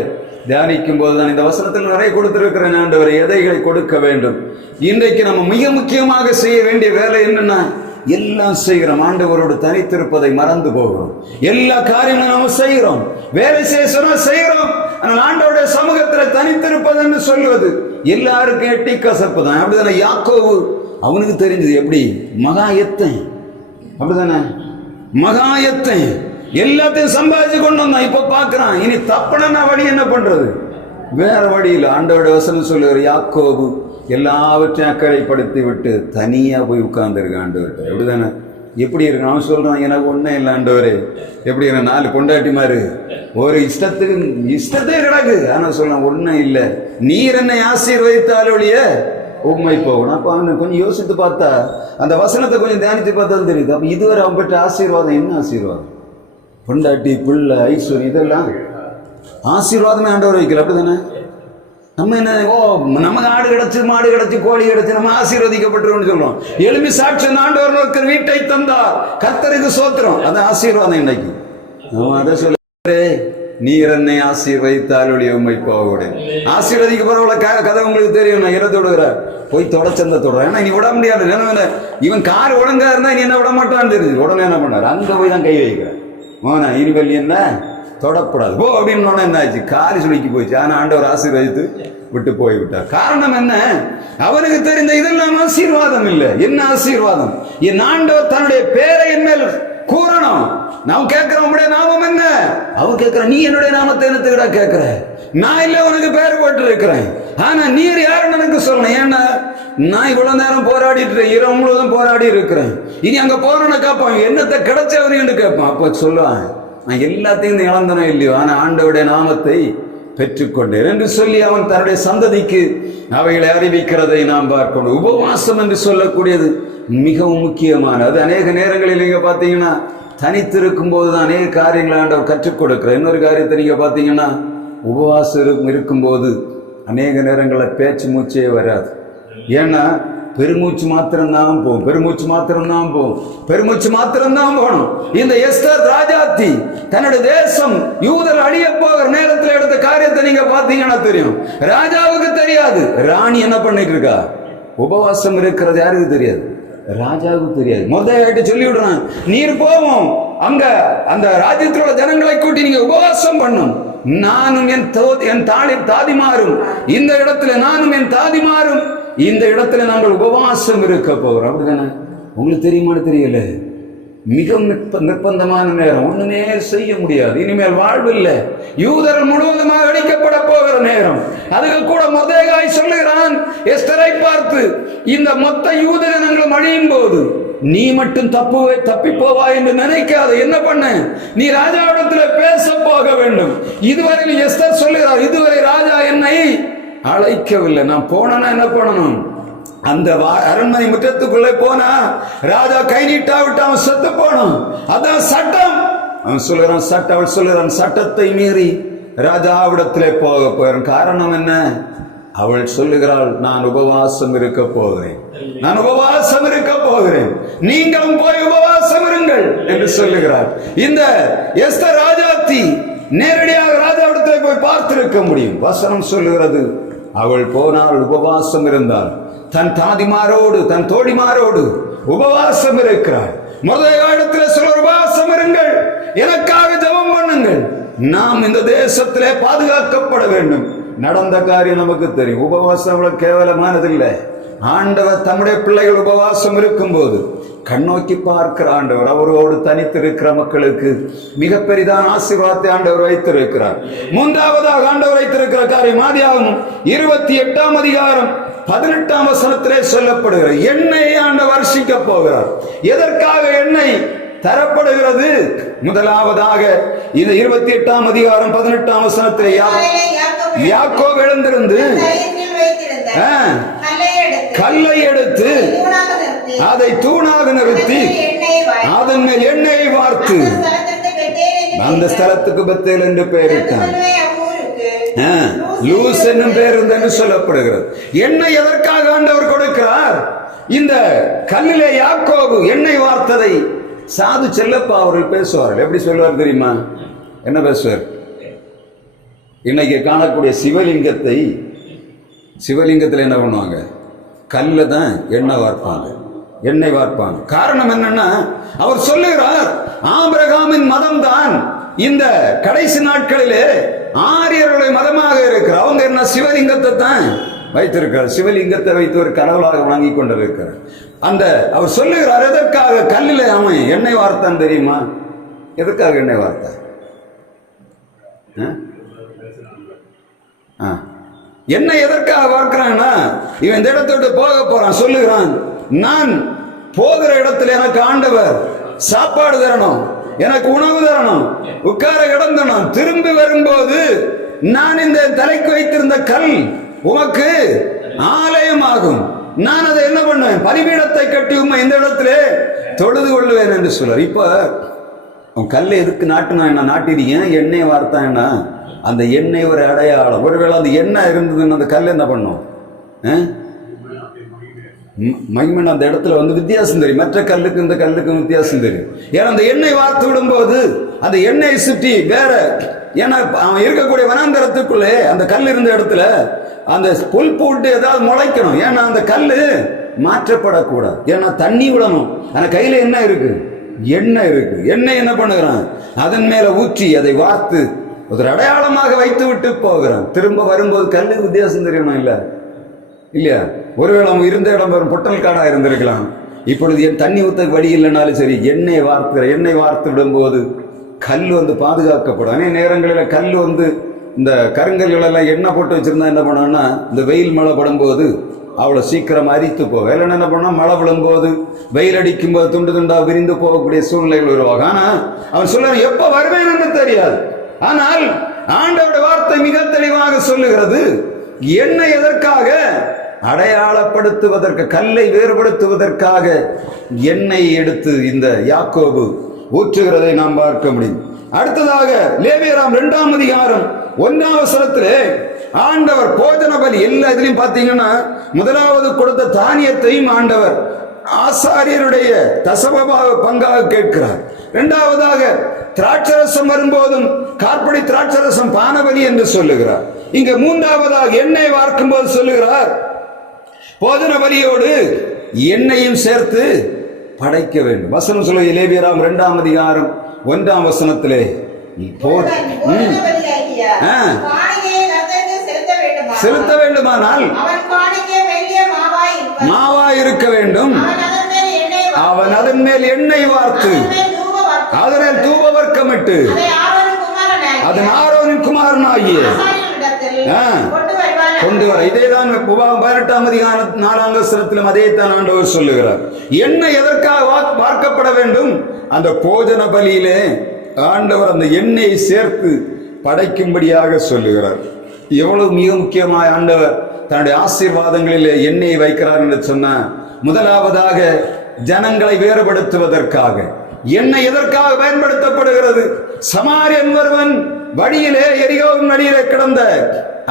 தியானிக்கும் போது தான் இந்த வசனத்தில் நிறைய கொடுத்திருக்கிறேன். ஆண்டவரை எதைகளை கொடுக்க வேண்டும். இன்றைக்கு நம்ம மிக முக்கியமாக செய்ய வேண்டிய வேலை என்னன்னா, எல்லாம் செய்கிறோம், ஆண்டவரோடு தனித்திருப்பதை மறந்து போகிறோம். எல்லா காரியங்களும் நம்ம செய்கிறோம், வேலை செய்ய சொன்னா செய்கிறோம். ஆனால் ஆண்டவருடைய சமூகத்தில் தனித்திருப்பது என்று சொல்வது எல்லாருக்கும் எட்டி கசப்பு தான். அப்படிதானே யாக்கோபு, அவனுக்கு தெரிஞ்சது எப்படி, மகாயத்தன். அப்படிதானே மகாயத்தன் எல்லாத்தையும் சம்பாதிச்சு கொண்டு வந்தான். இப்ப பாக்குறான், இனி தப்பனா வழி என்ன பண்றது, வேற வழியில். ஆண்டவருடைய வசனம் சொல்லுகிற யாக்கோபு எல்லாவற்றையும் அக்கறைப்படுத்தி விட்டு தனியா போய் உட்கார்ந்து இருக்க ஆண்டவர்கிட்ட. எப்படிதானே எப்படி இருக்கு? அவன் சொல்றான், எனக்கு ஒன்னும் இல்லை ஆண்டவரே. எப்படி 4 பொண்டாட்டி மாதிரி ஒரு இஷ்டத்தே கிடக்கு. ஆனா சொல்றான், ஒன்னும் இல்லை, நீர் என்னை ஆசீர்வதித்தாலொழிய உண்மை போகணும். அப்ப அவனை கொஞ்சம் யோசித்து பார்த்தா, அந்த வசனத்தை கொஞ்சம் தியானித்து பார்த்தா தெரியுது. அப்ப இதுவரை அவன் பெற்ற ஆசீர்வாதம் என்ன ஆசீர்வாதம்? பொண்டாட்டி, பிள்ளை, ஐஸ்வர்யம், இதெல்லாம் ஆசீர்வாதமே ஆண்டவர் வைக்கல. அப்படிதானே நம்ம என்ன, நமக்கு ஆடு கிடைச்சு, மாடு கிடைச்சு, கோழி கிடைச்சு, நம்ம ஆசீர்வதிக்கப்பட்டிருக்கோம்னு சொல்றோம். எலும்பி சாட்சி ஆண்டவர் ஒரு வீட்டை தந்தார், கர்த்தருக்கு சோத்திரம், அது ஆசீர்வாதம். இன்னைக்கு அதை சொல்ல, நீர் என்னை ஆசீர்வதித்தாலுடைய உண்மை போகக்கூடாது. ஆசீர்வதிக்க போறவள கதை உங்களுக்கு தெரியும். நான் இற தொடுகிறார், போய் தொடச்சந்த தொடுறேன். ஏன்னா நீ விட முடியாது. இவன் கார் ஒழுங்கா இருந்தா நீ என்ன விட மாட்டான்னு தெரிஞ்சு உடனே என்ன பண்ணாரு, அங்க போய் தான் கை வைக்கிறேன். மோனா இனிமேல் என்ன தொடப்படாது போ அப்படின்னு என்ன ஆச்சு, காலி சுழிக்கு போயிடுச்சு. ஆனா ஆண்டவர் ஆசீர்வதித்து விட்டு போய்விட்டார். காரணம் என்ன? அவனுக்கு தெரிந்த இதெல்லாம் ஆசீர்வாதம் இல்லை. என்ன ஆசீர்வாதம்? என் ஆண்டவர் தன்னுடைய பேரை என் மேல் கூறணும். நாம் கேட்கிறோம், உடைய நாமம் என்ன? அவன் கேட்கிறான், நீ என்னுடைய நாமத்தை என்னத்துக்கிட்ட கேட்கிற? நான் இல்ல உனக்கு பேர் போட்டு இருக்கிறேன், ஆனா நீர் யாருன்னு எனக்கு சொல்லணும். ஏன்னா நான் இவ்வளவு நேரம் போராடிட்டு இரவு முழுவதும் போராடி இருக்கிறேன். இனி அங்க போறவனை கேட்பான், என்னத்தை கிடைச்சவனு கேட்பான். அப்ப சொல்லுவான், நான் எல்லாத்தையும் இழந்தனோ இல்லையோ, ஆனா ஆண்டவருடைய நாமத்தை பெற்றுக்கொண்டேன் என்று சொல்லி அவன் தன்னுடைய சந்ததிக்கு அவைகளை அறிவிக்கிறதை நாம் பார்க்கணும். உபவாசம் என்று சொல்லக்கூடியது மிகவும் முக்கியமானது. அநேக நேரங்களில் நீங்க பாத்தீங்கன்னா தனித்திருக்கும் போதுதான் அநேக காரியங்களை ஆண்டவர் கற்றுக் கொடுக்கிறார். இன்னொரு காரியத்தை நீங்க பாத்தீங்கன்னா, உபவாசம் இருக்கும்போது அநேக நேரங்களில் பேச்சு மூச்சே வராது. ஏன்னா பெருமூச்சு மாத்திரம்தான் போகும், பெருமூச்சு மாத்திரம்தான் போகும், பெருமூச்சு மாத்திரம்தான் போகணும். இந்த எஸ்தர் ராஜாத்தி தன்னுடைய தேசம் யூதர் அழிய போகிற நேரத்தில் எடுத்த காரியத்தை நீங்க பாத்தீங்கன்னா தெரியும். ராஜாவுக்கு தெரியாது, ராணி என்ன பண்ணிட்டு இருக்கா, உபவாசம் இருக்கிறது யாருக்கு தெரியாது, ராஜாவுக்கு தெரியாது. முதல்ல சொல்லி விடுறான், நீர் போவோம் அங்க அந்த ராஜ்யத்தோட ஜனங்களை கூட்டி நீங்க உபவாசம் பண்ணும், நானும் என் தாதிமாரும் இந்த இடத்துல, நானும் என் தாதிமாரும் இந்த இடத்துல நாங்கள் உபவாசம் இருக்க போகிறோம். அப்படிதானே? உங்களுக்கு தெரியுமான்னு தெரியல. மிக நிர்பந்தமான நேரம், ஒண்ணுமே செய்ய முடியாது, இனிமேல் வாழ்வில்லை, யூதர்கள் முழுவதுமாக அழிக்கப்பட போகிற நேரம். அதுக்கு கூட மொர்தெகாய் சொல்லுகிறான் எஸ்தரை பார்த்து, இந்த மொத்த யூத ஜனங்களும் அழியும் போது நீ மட்டும் தப்பி போவா என்று நினைக்காத, என்ன பண்ண, நீ ராஜாவிடத்துல பேச போக வேண்டும். இதுவரை எஸ்தர் சொல்லுகிறார், இதுவரை ராஜா என்னை அழைக்கவில்லை, நான் போனா என்ன பண்ணணும், அந்த அரண்மனை முற்றத்துக்குள்ளே போனா ராஜா கை நீட்டா விட்டு அவன் செத்து போனான், அதான் சட்டம். அவன் சொல்லுறான் சட்டம், அவள் சொல்லுறான் சட்டத்தை மீறி ராஜாவிடத்திலே போகிறேன். காரணம் என்ன, அவள் சொல்லுகிறாள், நான் உபவாசம் இருக்க போகிறேன், நான் உபவாசம் இருக்க போகிறேன், நீங்களும் போய் உபவாசம் இருங்கள் என்று சொல்லுகிறாள். இந்த எஸ்தர் ராஜாத்தி நேரடியாக ராஜாவிடத்திலே போய் பார்த்திருக்க முடியும். வசனம் சொல்லுகிறது, அவள் போனால் உபவாசம் இருந்தாள், தன் தாதிமாரோடு தன் தோழிமாரோடு உபவாசம் இருக்கிறாள். மொர்தெகாயிடத்தில் சொல்ல, உபவாசம் இருங்கள், எனக்காக ஜெபம் பண்ணுங்கள், நாம் இந்த தேசத்திலே பாதுகாக்கப்பட வேண்டும். நடந்த காரியம் நமக்கு தெரியும். உபவாசம் கேவலமானதில்லை. ஆண்டவர் தம்முடைய பிள்ளைகள் உபவாசம் இருக்கும் போது கண்ணோக்கி பார்க்கிற ஆண்டவர், அவரோடு தனித்து இருக்கிற மக்களுக்கு மிக பெரிதான ஆசீர்வாதத்தை ஆண்டவர் வைத்திருக்கிறார். மூன்றாவதாக ஆண்டவர் வைத்திருக்கிற காரியம் ஆதியாகமம் 28ஆம் அதிகாரம் 18ஆம் வசனத்திலே சொல்லப்படுகிற எண்ணெயை ஆண்டவர் வர்ஷிக்க போகிறார். எதற்காக எண்ணெய் தரப்படுகிறது? முதலாவதாக இந்த 28ஆம் அதிகாரம் 18ஆம் வசனத்திலே யாக்கோபு எழுந்திருந்து கல்லை எடுத்து அதை தூணாக நிறுத்தி அதன் மேல் எண்ணெயை வார்த்து அந்த ஸ்தலத்துக்கு பெத்தேல் என்று பெயரிட்டான். லூஸ் என்னும் பேர் என்று சொல்லப்படுகிறது. எண்ணெய் எதற்காக ஆண்டவர் கொடுக்கிறார்? இந்த கல்லிலே யாக்கோபு எண்ணெய் வார்த்ததை சாது செல்லப்பா அவர்கள் பேசுவார்கள். எப்படி சொல்லுவார் தெரியுமா? என்ன பேசுவார்? இன்னைக்கு காணக்கூடிய சிவலிங்கத்தில் என்ன பண்ணுவாங்க? கல்ல தான் எண்ணெய் வார்ப்பாங்க, எண்ணெய் வார்ப்பாங்க. காரணம் என்னன்னா, அவர் சொல்லுகிறார், ஆபிரகாமின் மதம் தான் இந்த கடைசி நாட்களிலே ஆரியர்களுடைய மதமாக இருக்கிற அவங்க என்ன சிவலிங்கத்தை தான் வைத்திருக்கிறார். சிவலிங்கத்தை வைத்து ஒரு கடவுளாக வணங்கி கொண்டிருக்கிறார். அந்த அவர் சொல்லுகிறார், எதற்காக கல்லில் அவன் எண்ணெய் வார்த்தான் தெரியுமா? எதற்காக எண்ணெய் வார்த்தான்? எண்ணெய் எதற்காக வார்க்கிறான்னா, இவன் இந்த இடத்தோடு போக போறான், சொல்லுகிறான், நான் போகிற இடத்துல எனக்கு ஆண்டவர் சாப்பாடு தரணும், எனக்கு உணவு தரணும், உட்கார இடம் தரணும், திரும்பி வரும்போது நான் இந்த தலைக்கு வைத்திருந்த கல் உமக்கு ஆலயமாகும், நான் அதை என்ன பண்ணுவேன், பலிபீடத்தை கட்டி உண்மை இந்த இடத்துல தொழுது கொள்ளுவேன் என்று சொல்றார். இப்ப உன் கல்லை எதுக்கு நாட்டுனா என்ன நாட்டிருக்கேன்? எண்ணெய் வார்த்தான்னா அந்த எண்ணெய் ஒரு அடையாளம். ஒருவேளை அந்த எண்ணெய் இருந்ததுன்னு அந்த கல் என்ன பண்ணும்? மைமன் அந்த இடத்துல வந்து வித்தியாசம் தெரியும். மற்ற கல்லுக்கு இந்த கல்லுக்கும் வித்தியாசம் தெரியும். ஏன்னா அந்த எண்ணெய் வார்த்து விடும்போது அந்த எண்ணெயை சுற்றி வேற, ஏன்னா அவன் இருக்கக்கூடிய வனாந்தரத்துக்குள்ளே அந்த கல் இருந்த இடத்துல அந்த புல் போட்டு ஏதாவது முளைக்கணும். ஏன்னா அந்த கல் மாற்றப்படக்கூடாது. ஏன்னா தண்ணி விடணும். ஆனா கையில என்ன இருக்கு? எண்ணெய் இருக்கு. எண்ணெய் என்ன பண்ணுகிறான்? அதன் மேல ஊற்றி அதை வார்த்து ஒரு அடையாளமாக வைத்து விட்டு போகிறான். திரும்ப வரும்போது கல்லுக்கு வித்தியாசம் தெரியணும் இல்ல இல்லையா? ஒருவேளை அவன் இருந்த இடம் வரும் பொட்டல் காடா இருந்திருக்கலாம். இப்பொழுது என் தண்ணி ஊத்த வழி இல்லைனாலும் சரி, எண்ணெய் வார்த்து விடும்போது கல் வந்து பாதுகாக்கப்படும். அநேக நேரங்களில் கல் வந்து இந்த கருங்கல்கள் எல்லாம் எண்ணெய் போட்டு வச்சிருந்தா என்ன பண்ணோம்னா, இந்த வெயில் மழை படும்போது அவ்வளோ சீக்கிரம் அரித்து போகும். இல்லைன்னா என்ன பண்ணா, மழை விழும்போது வெயில் அடிக்கும் போது துண்டு துண்டா விரிந்து போகக்கூடிய சூழ்நிலைகள் உருவாகும். ஆனா அவன் சொல்ல எப்ப வருவேன் என்று தெரியாது. ஆனால் ஆண்டவருடைய வார்த்தை மிக தெளிவாக சொல்லுகிறது, எண்ணெய் எதற்காக? அடையாளப்படுத்துவதற்கு, கல்லை வேறுபடுத்துவதற்காக எண்ணெய் எடுத்து இந்த யாக்கோபு ஊற்றுகிறதை நாம் பார்க்க முடியும். அடுத்ததாக லேவியராம் 2ஆம் அதிகாரம் 1ஆம் வசனத்திலே ஆண்டவர் போஜன பலி எல்லா இதுலயும் பாத்தீங்கன்னா முதலாவது கொடுத்த தானியத்தையும் ஆண்டவர் ஆசாரியருடைய தசமபாக பங்காக கேட்கிறார். இரண்டாவதாக திராட்சரசம் வரும்போதும் கார்படி திராட்சரசம் பானபலி என்று சொல்லுகிறார். இங்க மூன்றாவதாக எண்ணெய் வார்க்கும் போது சொல்லுகிறார் போஜன பலியோடு எண்ணெயும் சேர்த்து படைக்க வேண்டும். வசனம் சொல்ல லேவியராம் 2ஆம் அதிகாரம் 1ஆம் வசனத்திலே செலுத்த வேண்டுமானால் மாவாய் இருக்க வேண்டும். அவன் அதன் மேல் எண்ணெய் வார்த்து அதனால் தூப வர்க்கமிட்டு அதன் ஆரோனின் குமாரனாகிய கொண்டு வர. இதேதான் 18ஆம் அதிகாரம் 4ஆம் வசனத்திலும் அதே தான் ஆண்டவர் சொல்லுகிறார். எண்ணெய் எதற்காக வார்க்கப்பட வேண்டும்? அந்த போஜன பலியிலே ஆண்டவர் அந்த எண்ணெயை சேர்த்து படைக்கும்படியாக சொல்லுகிறார். எவ்வளவு மிக முக்கியமாய் ஆண்டவர் தன்னுடைய ஆசீர்வாதங்களிலே எண்ணெயை வைக்கிறார் என்று சொன்ன, முதலாவதாக ஜனங்களை வேறுபடுத்துவதற்காக எண்ணெய் எதற்காக பயன்படுத்தப்படுகிறது? சமாரியன் ஒருவன் வழியிலே எரிகோவின் அடியிலே கிடந்த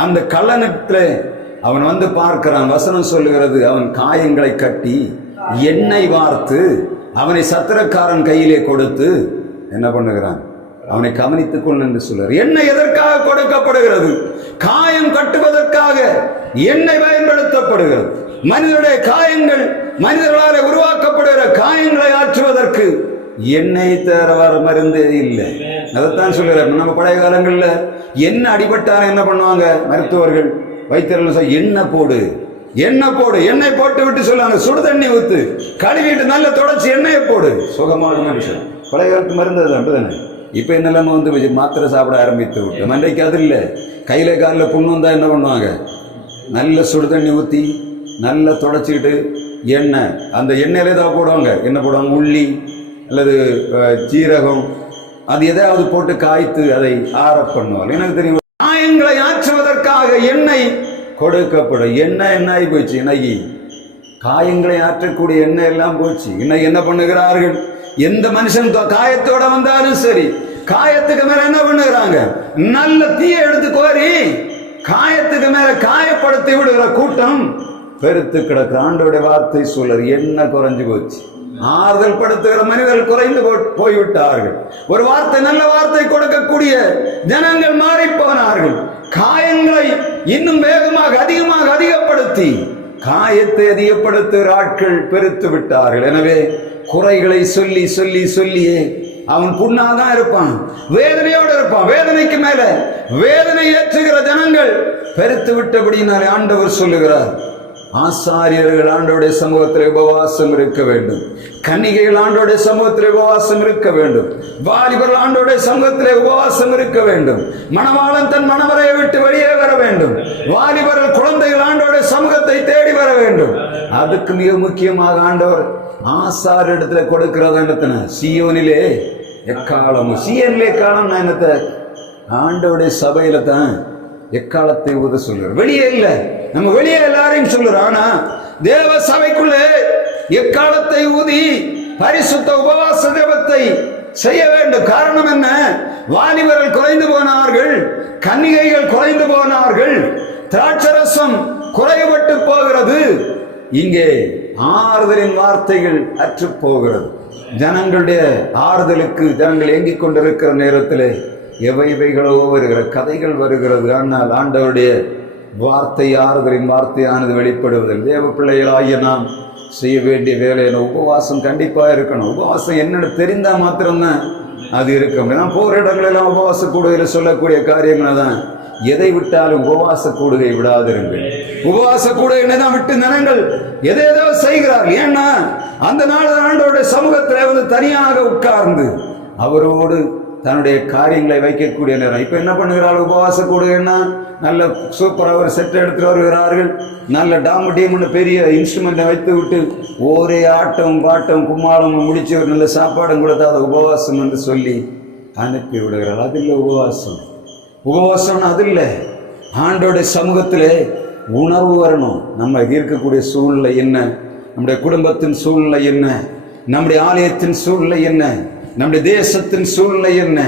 அந்த கல்லணத்திலே அவன் வந்து பார்க்கிறான். வசனம் சொல்லுகிறது, அவன் காயங்களை கட்டி எண்ணெய் வார்த்து அவனை சத்திரக்காரன் கையிலே கொடுத்து என்ன பண்ணுகிறான்? அவனை கவனித்துக் கொள் என்று சொல்றார். எண்ணெய் எதற்காக கொடுக்கப்படுகிறது? காயம் கட்டுவதற்காக எண்ணெய் பயன்படுத்தப்படுகிறது. மனிதனுடைய காயங்கள், மனிதர்களால் உருவாக்கப்படுகிற காயங்களை ஆற்றுவதற்கு எண்ணெய் தவிர வர மருந்தே இல்லை. அதைத்தான் சொல்லுறாரு. நம்ம பழைய காலங்கள்ல என்ன அடிபட்டாலும் என்ன பண்ணுவாங்க மருத்துவர்கள், வைத்தியர்கள்? எண்ணெய் போடு, எண்ணெய் போடு, எண்ணெய் போட்டு விட்டு சொல்லுவாங்க. சுடு தண்ணி ஊத்து, கழுவிட்டு நல்ல தொடச்சி எண்ணெயை போடு, சுகமான மனுஷன். பழைய காலத்து மருந்து அதுதானே. இப்ப என்னெல்லாம வந்து மாத்திரை சாப்பிட ஆரம்பித்து விட்டு மண்டைக்கு அது இல்லை. கையில காலில் புண்ணு வந்தா என்ன பண்ணுவாங்க? நல்ல சுடு தண்ணி ஊத்தி நல்லா தொடச்சிக்கிட்டு எண்ணெய், அந்த எண்ணெயில ஏதாவது போடுவாங்க. என்ன போடுவாங்க? உள்ளி அல்லது ஜீரகம், அது எதாவது போட்டு காய்த்து அதை ஆற பண்ணுவாங்க. எனக்கு தெரியும். காயங்களை ஆற்றுவதற்காக எண்ணெய் கொடுக்கப்படும். எண்ணெய் என்ன ஆகி போச்சு? இன்னைக்கு காயங்களை ஆற்றக்கூடிய எண்ணெய் எல்லாம் போச்சு. இன்னைக்கு என்ன பண்ணுகிறார்கள்? எந்த மனுஷன் காயத்தோட வந்தாலும் சரி, காயத்துக்கு மேல என்ன பண்ணுகிறாங்க? நல்ல தீயை எடுத்து கோரி காயத்துக்கு மேல காயப்படுத்தி விடுகிற கூட்டம் பெருத்து கிடக்கு. ஆண்டோட வார்த்தை சொல்ற, என்ன குறைஞ்சு போச்சு? ஆறுதல் படுத்துகிற மனிதர்கள் குறைந்து போய்விட்டார்கள். ஒரு வார்த்தை, நல்ல வார்த்தை கொடுக்கக்கூடிய ஜனங்கள் மாறி போனார்கள். காயங்களை இன்னும் வேகமாக அதிகப்படுத்தி காயத்தை அதிகப்படுத்துகிற ஆட்கள் பெருத்து விட்டார்கள். எனவே குறைகளை சொல்லி சொல்லி சொல்லியே அவன் புண்ணாதான் இருப்பான், வேதனையோடு இருப்பான். வேதனைக்கு மேல வேதனை ஏற்றுகிற ஜனங்கள் பெருத்து விட்டபடியினாலே ஆண்டவர் சொல்லுகிறார், ஆசாரியர்கள் ஆண்டோடைய சமூகத்தில் உபவாசம் இருக்க வேண்டும். கன்னிகைகள் ஆண்டோடைய சமூகத்தில் உபவாசம் இருக்க வேண்டும். வாலிபர்கள் ஆண்டோடைய சமூகத்தில் உபவாசம் இருக்க வேண்டும். மணவாளன் தன் மணவரையை விட்டு வெளியே வர வேண்டும். வாலிபர்கள் குழந்தைகள் ஆண்டோடைய சமூகத்தை தேடி வர வேண்டும். அதுக்கு மிக முக்கியமாக ஆண்டவர் ஆசார் இடத்துல கொடுக்கிறது என்னத்தன? சீயோனிலே எக்காலமும். சீயோனிலே காலம் என்னத்த? ஆண்டோடைய சபையில தான் எக்காலத்தை ஊத சொல்லுற. வெளியே இல்ல, நம்ம வெளியே எல்லாரையும் சொல்லுறோம். ஆனா தேவ சபைக்குள்ளே எக்காலத்தை ஊதி பரிசுத்த உபவாச தேவத்தை செய்ய வேண்டும். காரணம் என்ன? வாலிபர்கள் குறைந்து போனார்கள், கன்னிகைகள் குறைந்து போனார்கள், திராட்சரசம் குறைபட்டு போகிறது. இங்கே ஆறுதலின் வார்த்தைகள் அற்று போகிறது. ஜனங்களுடைய ஆறுதலுக்கு ஜனங்கள் ஏங்கிக் கொண்டிருக்கிற நேரத்திலே எவைகளோ வருகிற கதைகள் வருகிறது. ஆனால் ஆண்டவருடைய வார்த்தை, ஆறுதலின் வார்த்தையானது வெளிப்படுவதில் தேவ பிள்ளைகளாகிய நாம் செய்ய வேண்டிய வேலை என்ன? உபவாசம் கண்டிப்பா இருக்கணும். உபவாசம் என்னன்னு தெரிந்தா மாத்திரம்தான் அது இருக்க முடியும். நான் போகிற இடங்களெல்லாம் உபவாச கூடுகையில் சொல்லக்கூடிய காரியங்கள் தான், எதை விட்டாலும் உபவாச கூடுகை விடாதிருங்கள். உபவாச கூடுகை தான் விட்டு ஜனங்கள் எதேதோ செய்கிறார்கள். ஏன்னா அந்த நாள் ஆண்டவருடைய சமூகத்தில் வந்து தனியாக உட்கார்ந்து அவரோடு தன்னுடைய காரியங்களை வைக்கக்கூடிய நேரம். இப்ப என்ன பண்ணுகிறார்கள்? உபவாச கூடுகைன்னா நல்ல சூப்பராக ஒரு செட் எடுத்துட்டு வருகிறார்கள். நல்ல டீம்னு பெரிய இன்ஸ்ட்ருமெண்ட்டை வைத்து விட்டு ஒரே ஆட்டம் பாட்டம் கும்மாளம் முடிச்சு ஒரு நல்ல சாப்பாடும் கொடுத்தா அதை உபவாசம் என்று சொல்லி அனுப்பி விடுகிறார்கள். அது இல்லை உபவாசம். உபவாசம் அது இல்லை. ஆண்டோடைய சமூகத்திலே உணர்வு வரணும். நம்ம இருக்கக்கூடிய சூழ்நிலை என்ன, நம்முடைய குடும்பத்தின் சூழ்நிலை என்ன, நம்முடைய ஆலயத்தின் சூழ்நிலை என்ன, நம்முடைய தேசத்தின் சூழ்நிலை என்ன,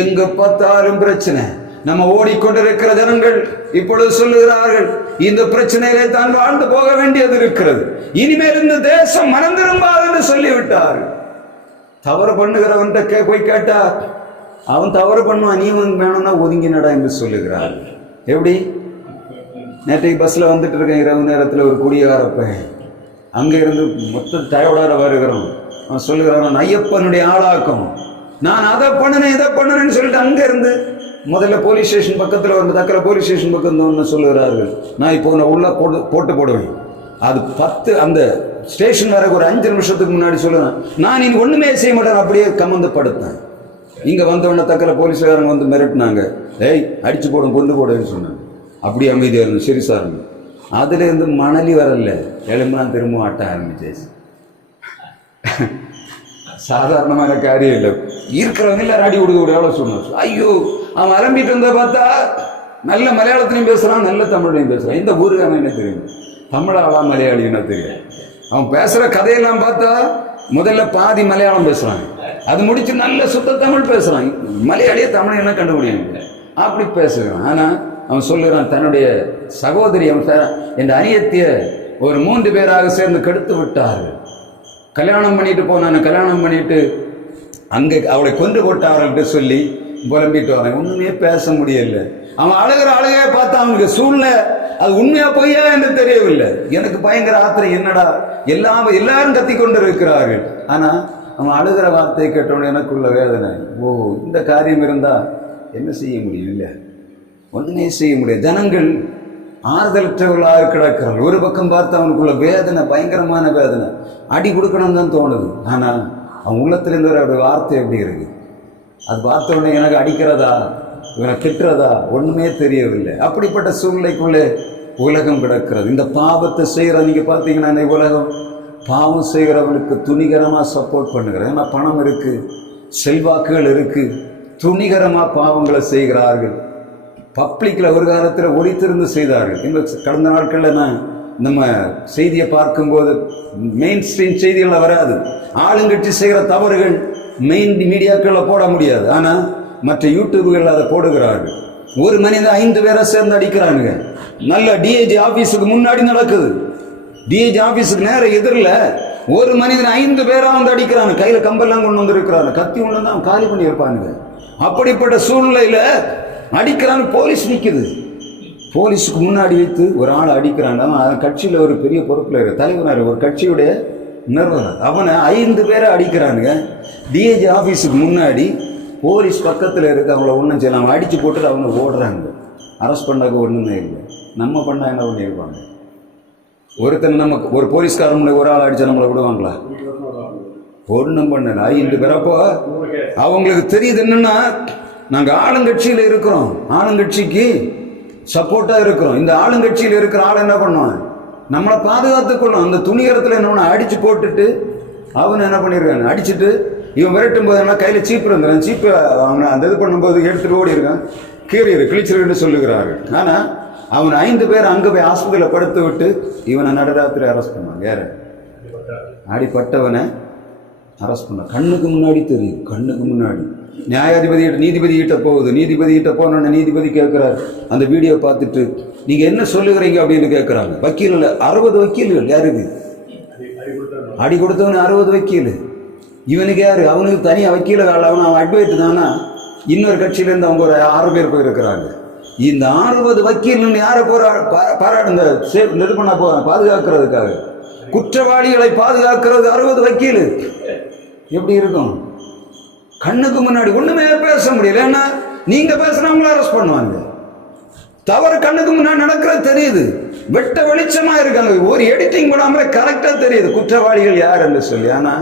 எங்க பார்த்தாலும் பிரச்சனை. நம்ம ஓடிக்கொண்டிருக்கிற ஜனங்கள் இப்பொழுது சொல்லுகிறார்கள், இந்த பிரச்சனையிலே தான் வாழ்ந்து போக வேண்டியது இருக்கிறது, இனிமேல் இந்த தேசம் மனம் திரும்பாது என்று சொல்லிவிட்டார்கள். தவறு பண்ணுகிறவன் போய் கேட்டா அவன் தவறு பண்ணுவான், நீ வேணும்னா ஒதுங்கி நட என்று சொல்லுகிறார். எப்படி? நேற்றைக்கு பஸ்ல வந்துட்டு இருக்கேன், இரவு நேரத்தில் ஒரு குடியாரப்ப அங்கே இருந்து மொத்த டயர்டார வருகிறோம். அவன் சொல்லுகிறான், ஐயப்பனுடைய ஆளாக்கம், நான் அதை பண்ணுனேன் இதை பண்ணுனேன்னு சொல்லிட்டு அங்க இருந்து முதல்ல போலீஸ் ஸ்டேஷன் பக்கத்தில் ஒரு தக்கல போலீஸ் ஸ்டேஷன் பக்கத்தில் ஒன்று சொல்லுகிறார்கள், நான் இப்போ உன்னை உள்ள போட்டு போடுவேன். அது 10 அந்த ஸ்டேஷன் வர ஒரு 5 நிமிஷத்துக்கு முன்னாடி சொல்லுவேன், நான் இனி ஒண்ணுமே செய்ய மாட்டேன், அப்படியே கமந்தப்படுத்தேன். இங்க வந்தவொடனே தக்கல போலீஸ்காரங்க வந்து மிரட்டினாங்க, ஏய் அடிச்சு போடும் கொண்டு போடுன்னு சொன்னாங்க. அப்படியே அமைதியாக இருந்தோம். சரி சார். அதுல இருந்து மணலி வரல, எலும்புலாம் திரும்ப ஆட்ட ஆரம்பிச்சேன். சாதாரணமான காரியம் இல்லை. இருக்கிறவங்க எல்லாரும் அடி கொடுக்க எவ்வளோ சொன்னார். ஐயோ, அவன் அலம்பிட்டு இருந்த பார்த்தா நல்ல மலையாளத்திலையும் பேசுறான், நல்ல தமிழ்லையும் பேசுறான். இந்த ஊருக்கு என்ன தெரியும், தமிழாளா மலையாளின்னா தெரியும். அவன் பேசுற கதையெல்லாம் பார்த்தா முதல்ல பாதி மலையாளம் பேசுறான், அது முடிச்சு நல்ல சுத்த தமிழ் பேசுறான். மலையாளியே தமிழ் என்ன கண்டுபிடிக்க அப்படி பேசுகிறான். ஆனா அவன் சொல்லுறான், தன்னுடைய சகோதரி என் அநியத்திய ஒரு 3 பேராக சேர்ந்து கெடுத்து விட்டார்கள். கல்யாணம் பண்ணிட்டு போனான், கல்யாணம் பண்ணிட்டு அங்கே அவளை கொண்டு போட்டார்கள் சொல்லி புலம்பிட்டு வரான். ஒண்ணுமே பேச முடியல. அவன் அழுகிற அழுகையை பார்த்தா அவனுக்கு சூழ்நிலை அது உண்மையா பொய்யா என்று தெரியவில்லை. எனக்கு பயங்கர ஆத்திரம், என்னடா எல்லாரும் கத்தி கொண்டு இருக்கிறார்கள். ஆனா அவன் அழுகிற வார்த்தையை கேட்டவன எனக்குள்ள வேதனை. ஓ, இந்த காரியம் இருந்தா என்ன செய்ய முடியும்? இல்லை, ஒண்ணுமே செய்ய முடியாது. ஜனங்கள் ஆறுதலற்றவர்களாக கிடக்கிறார்கள். ஒரு பக்கம் பார்த்து அவனுக்குள்ள வேதனை, பயங்கரமான வேதனை, அடி கொடுக்கணும் தான் தோணுது. ஆனா அவன் உள்ளத்திலிருந்து ஒரு வார்த்தை எப்படி இருக்கு, அது பார்த்த உடனே எனக்கு அடிக்கிறதா இவனை திட்டுறதா ஒண்ணுமே தெரியவில்லை. அப்படிப்பட்ட சூழ்நிலைக்குள்ளே உலகம் கிடக்கிறது. இந்த பாவத்தை செய்கிற நீங்க பார்த்தீங்கன்னா இந்த உலகம் பாவம் செய்கிறவனுக்கு துணிகரமா சப்போர்ட் பண்ணுகிறேன். ஏன்னா பணம் இருக்கு, செல்வாக்குகள் இருக்கு, துணிகரமா பாவங்களை செய்கிறார்கள். பப்ளிக்ல ஒரு காலத்தில் ஒளித்திருந்து செய்தார்கள். இந்த கடந்த நாட்களில் நான் நம்ம செய்தியை பார்க்கும்போது மெயின் ஸ்ட்ரீம் செய்திகளில் வராது. ஆளுங்கட்சி செய்கிற தவறுகள் மெயின் மீடியாக்களில் போட முடியாது, ஆனா மற்ற யூடியூப்கள் அதை போடுகிறார்கள். ஒரு மனிதன் 5 பேரை சேர்ந்து அடிக்கிறாங்க. நல்ல டிஐஜி ஆபீஸுக்கு முன்னாடி நடக்குது. டிஐஜி ஆபீஸுக்கு நேர எதிரில் ஒரு மனிதன் 5 பேரா வந்து அடிக்கிறாங்க. கையில கம்பெல்லாம் கொண்டு வந்து இருக்கிறாங்க, கத்தி கொண்டு வந்து அவன் காலி பண்ணி இருப்பானுங்க. அப்படிப்பட்ட சூழ்நிலையில அடிக்கிறாங்க. போலீஸ் நிக்குது. போலீஸுக்கு முன்னாடி வைத்து ஒரு ஆள் அடிக்கிறாங்க. அவன் கட்சியில ஒரு பெரிய பொறுப்புல இருக்க தலைவனார், ஒரு கட்சியுடைய நிறுவனர். அவனை 5 பேரை அடிக்கிறானுங்க. டிஐஜி ஆபீஸுக்கு முன்னாடி போலீஸ் பக்கத்தில் இருக்கு. அவங்கள ஒன்றும் செய்யலாம், அவங்க அடிச்சு போட்டுட்டு அவங்க ஓடுறாங்க. அரெஸ்ட் பண்ணாக்க ஒண்ணுமே இல்லை. நம்ம பண்ணா என்ன பண்ணியிருப்பாங்க? ஒருத்தன் நம்ம ஒரு போலீஸ்காரன் ஒரு ஆள் அடிச்சா நம்மளை விடுவாங்களா? ஒன்றும் பண்ணல. 5 பேர். அப்போ அவங்களுக்கு தெரியுது என்னன்னா, நாங்க ஆளுங்கட்சியில இருக்கிறோம், ஆளுங்கட்சிக்கு சப்போர்ட்டா இருக்கிறோம். இந்த ஆளுங்கட்சியில் இருக்கிற ஆள் என்ன பண்ணுவான், நம்மளை பாதுகாத்துக்கணும். அந்த துணிகரத்தில் என்ன அடிச்சு போட்டுட்டு அவன் என்ன பண்ணிருக்காங்க, அடிச்சுட்டு இவன் விரட்டும் போது என்ன கையில சீப்பு இருந்தான், சீப்பு அவனை அந்த இது பண்ணும்போது எடுத்துட்டு ஓடி இருக்கான், கிழிச்சிருன்னு சொல்லுகிறார்கள். ஆனா அவன் 5 பேர் அங்க போய் ஆஸ்பத்திரியில படுத்து விட்டு இவனை நடுராத்திரி அரெஸ்ட் பண்ணான். வேற அடிப்பட்டவனை அரெஸ்ட் பண்ண கண்ணுக்கு முன்னாடி தெரியுது, கண்ணுக்கு முன்னாடி. நியாயாதிபதி நீதிபதி கிட்ட போகுது. நீதிபதி கிட்ட போனோன்னு நீதிபதி கேட்கிறார், அந்த வீடியோ பார்த்துட்டு நீங்க என்ன சொல்லுகிறீங்க அப்படின்னு கேட்கிறாங்க. வக்கீல் 60 வக்கீல்கள். யாருக்கு அடி கொடுத்தவனு 60 வக்கீல். இவனுக்கு யாரு, அவனுக்கு தனியா வக்கீல அவன் அட்வைட் தானா. இன்னொரு கட்சியில இருந்து அவங்க ஒரு 6 பேர் போயிருக்கிறாங்க. இந்த 60 வக்கீல் யாரை பாராடுங்க இது பண்ண பாதுகாக்கிறதுக்காக, குற்றவாளிகளை பாதுகாக்கிறது 60 வக்கீல். எப்படி இருக்கும்? கண்ணுக்கு முன்னாடி ஒண்ணுமே பேச முடியல. ஏன்னா நீங்க பேசுறவங்கள அரெஸ்ட் பண்ணுவாங்க. தவறு கண்ணுக்கு முன்னாடி நடக்கிறது தெரியுது, வெட்ட வெளிச்சமா இருக்காங்க. ஒரு எடிட்டிங் பண்ணாமலே கரெக்டா தெரியுது குற்றவாளிகள் யார் என்று சொல்லி. ஆனா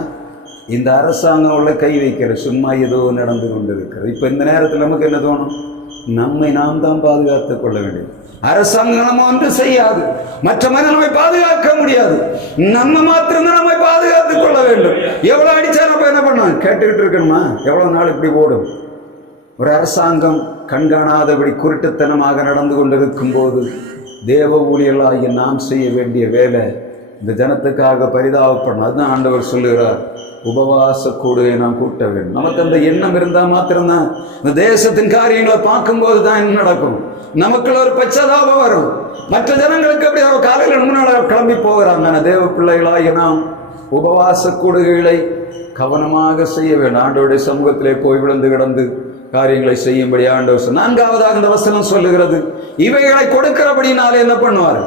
இந்த அரசாங்கம் உள்ள கை வைக்கிற சும்மா ஏதோ நடந்து கொண்டிருக்கிறது. இப்ப இந்த நேரத்தில் நமக்கு என்ன தோணும், நம்மை நாம் தான் பாதுகாத்துக் கொள்ள வேண்டும். அரசாங்கம் நம்ம ஒன்று செய்யாது, மற்ற நம்மை பாதுகாக்க முடியாது. நம்ம மாத்திரம்தான் நம்மை பாதுகாத்துக் கொள்ள வேண்டும். எவ்வளவு அடிச்சா நம்ம என்ன பண்ணோம் கேட்டுக்கிட்டு இருக்கணுமா? எவ்வளவு நாள் இப்படி ஓடும்? ஒரு அரசாங்கம் கண்காணாதபடி குருட்டுத்தனமாக நடந்து கொண்டிருக்கும் போது தேவ ஊழியர்களாகிய நாம் செய்ய வேண்டிய வேலை இந்த ஜனத்துக்காக பரிதாபப்படணும். அதுதான் ஆண்டவர் சொல்லுகிறார், உபவாச கூடுகை நாம் கூட்ட வேண்டும். நமக்கு அந்த எண்ணம் இருந்தால் மாத்திரம்தான் இந்த தேசத்தின் காரியங்களை பார்க்கும்போது தான் என்ன நடக்கும், நமக்குள்ள ஒரு பச்சதாபம் வரும். மற்ற ஜனங்களுக்கு அப்படி அவர் காலையில் 2 நாள் கிளம்பி போகிறாங்க. தேவ பிள்ளைகளாகி நாம் உபவாச கூடுகைகளை கவனமாக செய்ய வேண்டும். ஆண்டவருடைய சமூகத்திலே போய் விழுந்து கிடந்து காரியங்களை செய்யும்படி ஆண்டவர். 4ஆவதாக இந்த வசனம் சொல்லுகிறது, இவைகளை கொடுக்கிறபடினாலே என்ன பண்ணுவார்,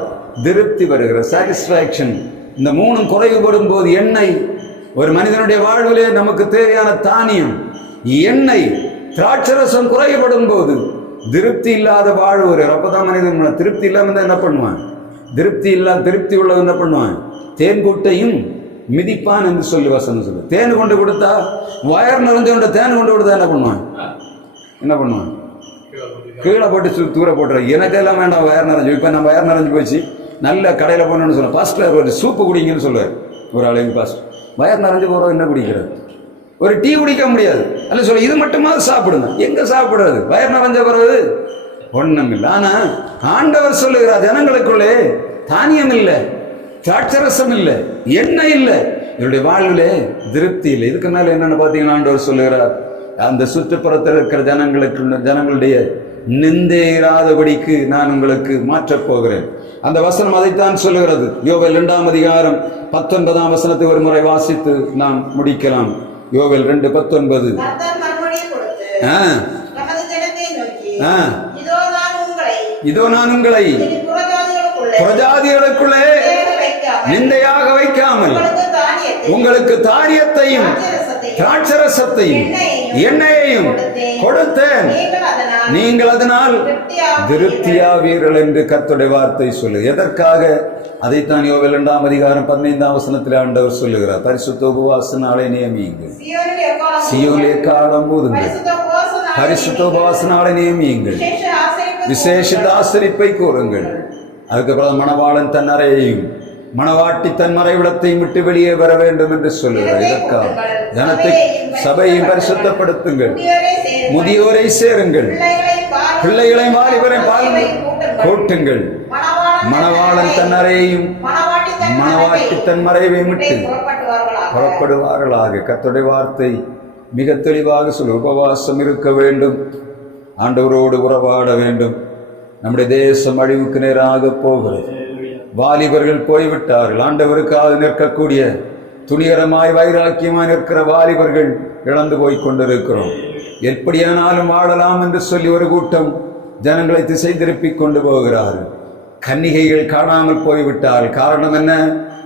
திருப்தி வருகிற சாட்டிஸ்பாக்சன். இந்த 3 குறைவுபடும் போது எண்ணெய், ஒரு மனிதனுடைய வாழ்விலே நமக்கு தேவையான தானியம் எண்ணெய், திராட்சரசம் குறைபடும் போது திருப்தி இல்லாத வாழ்வு. அப்பதான் மனிதன் திருப்தி இல்லாம என்ன பண்ணுவான், திருப்தி உள்ளவன் என்ன பண்ணுவான், தேன் கூட்டையும் மிதிப்பான் என்று சொல்லி வசனம் சொல்லு. தேன் கொண்டு கொடுத்தா, வயர் நிறைஞ்சவன் தேன் கொண்டு கொடுத்தா என்ன பண்ணுவான், கீழே போட்டு தூர போட்டுற. எனக்கெல்லாம் வேண்டாம் வயர் நிறைஞ்சு. இப்போ நம்ம வயர் நிறைஞ்சு போச்சு, நல்ல கடையில் போனோன்னு சொல்லுவேன், பாஸ்டர் ஒரு சூப்பு குடிங்கன்னு சொல்லுவார் ஒரு ஆளுங்க. பாஸ்டர் வயர் நிறைஞ்சு போகிறோம், என்ன குடிக்கிறது, ஒரு டீ குடிக்க முடியாது. அல்ல சொல்ல, இது மட்டுமா சாப்பிடுங்க. எங்க சாப்பிடுறது, வயர் நிறைஞ்ச பிறகு ஒண்ணும் இல்லை. ஆனா ஆண்டவர் சொல்லுகிறார், ஜனங்களுக்குள்ளே தானியம் இல்லை, திராட்சரசம் இல்லை, எண்ணெய் இல்லை, என்னுடைய வாழ்விலே திருப்தி இல்லை. இதுக்கு மேல என்னன்னு பாத்தீங்கன்னா ஆண்டவர் சொல்லுகிறார், அந்த சுற்றுப்புறத்தில் இருக்கிற ஜனங்களுடைய நிந்தையிராதபடிக்கு நான் உங்களுக்கு மாற்றப் போகிறேன். அந்த வசனம் அதைத்தான் சொல்லுகிறது. யோவேல் 2ஆம் அதிகாரம் 19ஆம் வசனத்தை ஒரு முறை வாசித்து நாம் முடிக்கலாம். யோவேல் 2:19. இதோ நான் உங்களை புறஜாதிகளுக்குள்ளே நிந்தையாக வைக்காமல் உங்களுக்கு தானியத்தையும் திராட்சரசத்தையும் எண்ணெயையும் கொடுத்தேன், நீங்கள் அதனால் திருப்தியாவீர்கள் என்று கர்த்தருடைய வார்த்தை சொல்லு. எதற்காக? அதைத்தான் யோவேல் 2ஆம் அதிகாரம் 15ஆம் வசனத்தில் ஆண்டவர் சொல்லுகிறார், பரிசுத்த உபவாச நாளை நியமியுங்கள், சீயோனிலே காலம் ஊதுங்கள், பரிசுத்த உபவாச நாளை நியமியுங்கள், விசேஷ ஆசரிப்பை கூறுங்கள். அதுக்கப்புறம் மணவாளன் தன் அறையையும் மணவாட்டி தன் மறைவிடத்தையும் விட்டு வெளியே வர வேண்டும் என்று சொல்லுகிறார். இதற்காக ஜனத்தை சபையை பரிசுத்தப்படுத்துங்கள், முதியோரை சேருங்கள், பிள்ளைகளை வாலிபரை பால் கூட்டுங்கள், மணவாளன் தன் அறையையும் மணவாட்டி தன் மறைவையும் விட்டு புறப்படுவார்களாக. கர்த்தருடைய வார்த்தை மிக தெளிவாக சொல்லு. உபவாசம் இருக்க வேண்டும், ஆண்டவரோடு உறவாட வேண்டும். நம்முடைய தேசம் அழிவுக்கு நேராக போகிறது. வாலிபர்கள் போய்விட்டார்கள். ஆண்டவருக்காக நிற்கக்கூடிய துணிகரமாய் வைராக்கியமாய் நிற்கிற வாலிபர்கள் இழந்து போய் கொண்டிருக்கிறோம். எப்படியானாலும் வாழலாம் என்று சொல்லி ஒரு கூட்டம் ஜனங்களை திசை திருப்பி கொண்டு போகிறார்கள். கன்னிகைகள் காணாமல் போய்விட்டார்கள். காரணம் என்ன?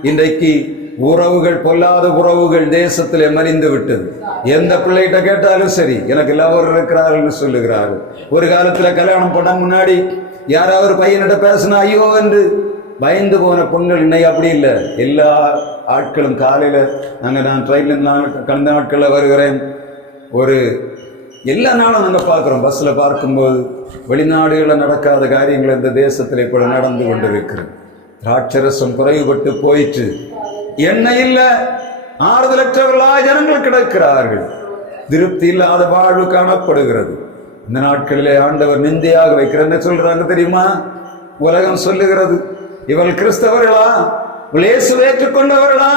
இன்றைக்கு உறவுகள், பொல்லாத உறவுகள் தேசத்திலே மறிந்து விட்டது. எந்த பிள்ளைகிட்ட கேட்டாலும் சரி, எனக்கு லவர் இருக்கிறார்கள் சொல்லுகிறார்கள். ஒரு காலத்துல கல்யாணம் பண்ண முன்னாடி யாராவது ஒரு பையனிட்ட பேசினா ஐயோ என்று பயந்து போன பெண்கள் இன்னைக்கு அப்படி இல்லை. எல்லா ஆட்களும் காலையில நான் ட்ரெயின்ல கடந்த நாட்களில் வருகிறேன், ஒரு எல்லா நாளும் நாங்கள் பார்க்குறோம், பஸ்ஸில் பார்க்கும்போது வெளிநாடுகளில் நடக்காத காரியங்கள் இந்த தேசத்தில் இப்போ நடந்து கொண்டிருக்கிறது. திராட்சரசம் குறைவுபட்டு போயிற்று, எண்ணெய் இல்லை, ஆறுதலற்றவர்களாக ஜனங்கள் கிடக்கிறார்கள், திருப்தி இல்லாத வாழ்வு காணப்படுகிறது. இந்த நாட்களிலே ஆண்டவர் நிந்தையாக வைக்கிற என்ன சொல்றாங்க தெரியுமா? உலகம் சொல்லுகிறது, இவள் கிறிஸ்தவர்களா, இயேசுவை ஏற்றுக்கொண்டவர்களா,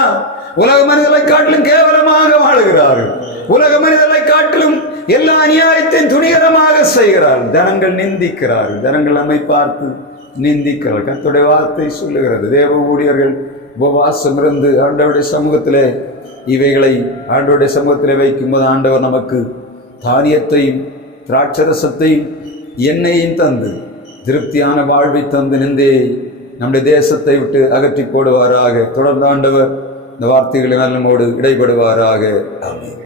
உலக மனிதர்களை காட்டிலும் கேவலமாக வாழுகிறார்கள், உலக மனிதர்களை காட்டிலும் எல்லா அநியாயத்தையும் துணிகரமாக செய்கிறார்கள், ஜனங்கள் நிந்திக்கிறார்கள், ஜனங்கள் நம்மை பார்த்து நிந்திக்கிறார்கள். கர்த்தருடைய வார்த்தை சொல்லுகிறது, தேவ ஊழியர்கள் உபவாசம் இருந்து ஆண்டவருடைய சமூகத்திலே இவைகளை ஆண்டவருடைய சமூகத்திலே வைக்கும்போது ஆண்டவர் நமக்கு தானியத்தையும் திராட்சரசத்தையும் எண்ணெயையும் தந்து திருப்தியான வாழ்வை தந்து நிந்தையை நம்முடைய தேசத்தை விட்டு அகற்றி போடுவாராக. தொடர்ந்து ஆண்டவர் இந்த வார்த்தைகளினால் நம்மோடு இடைபடுவாராக. ஆமென்.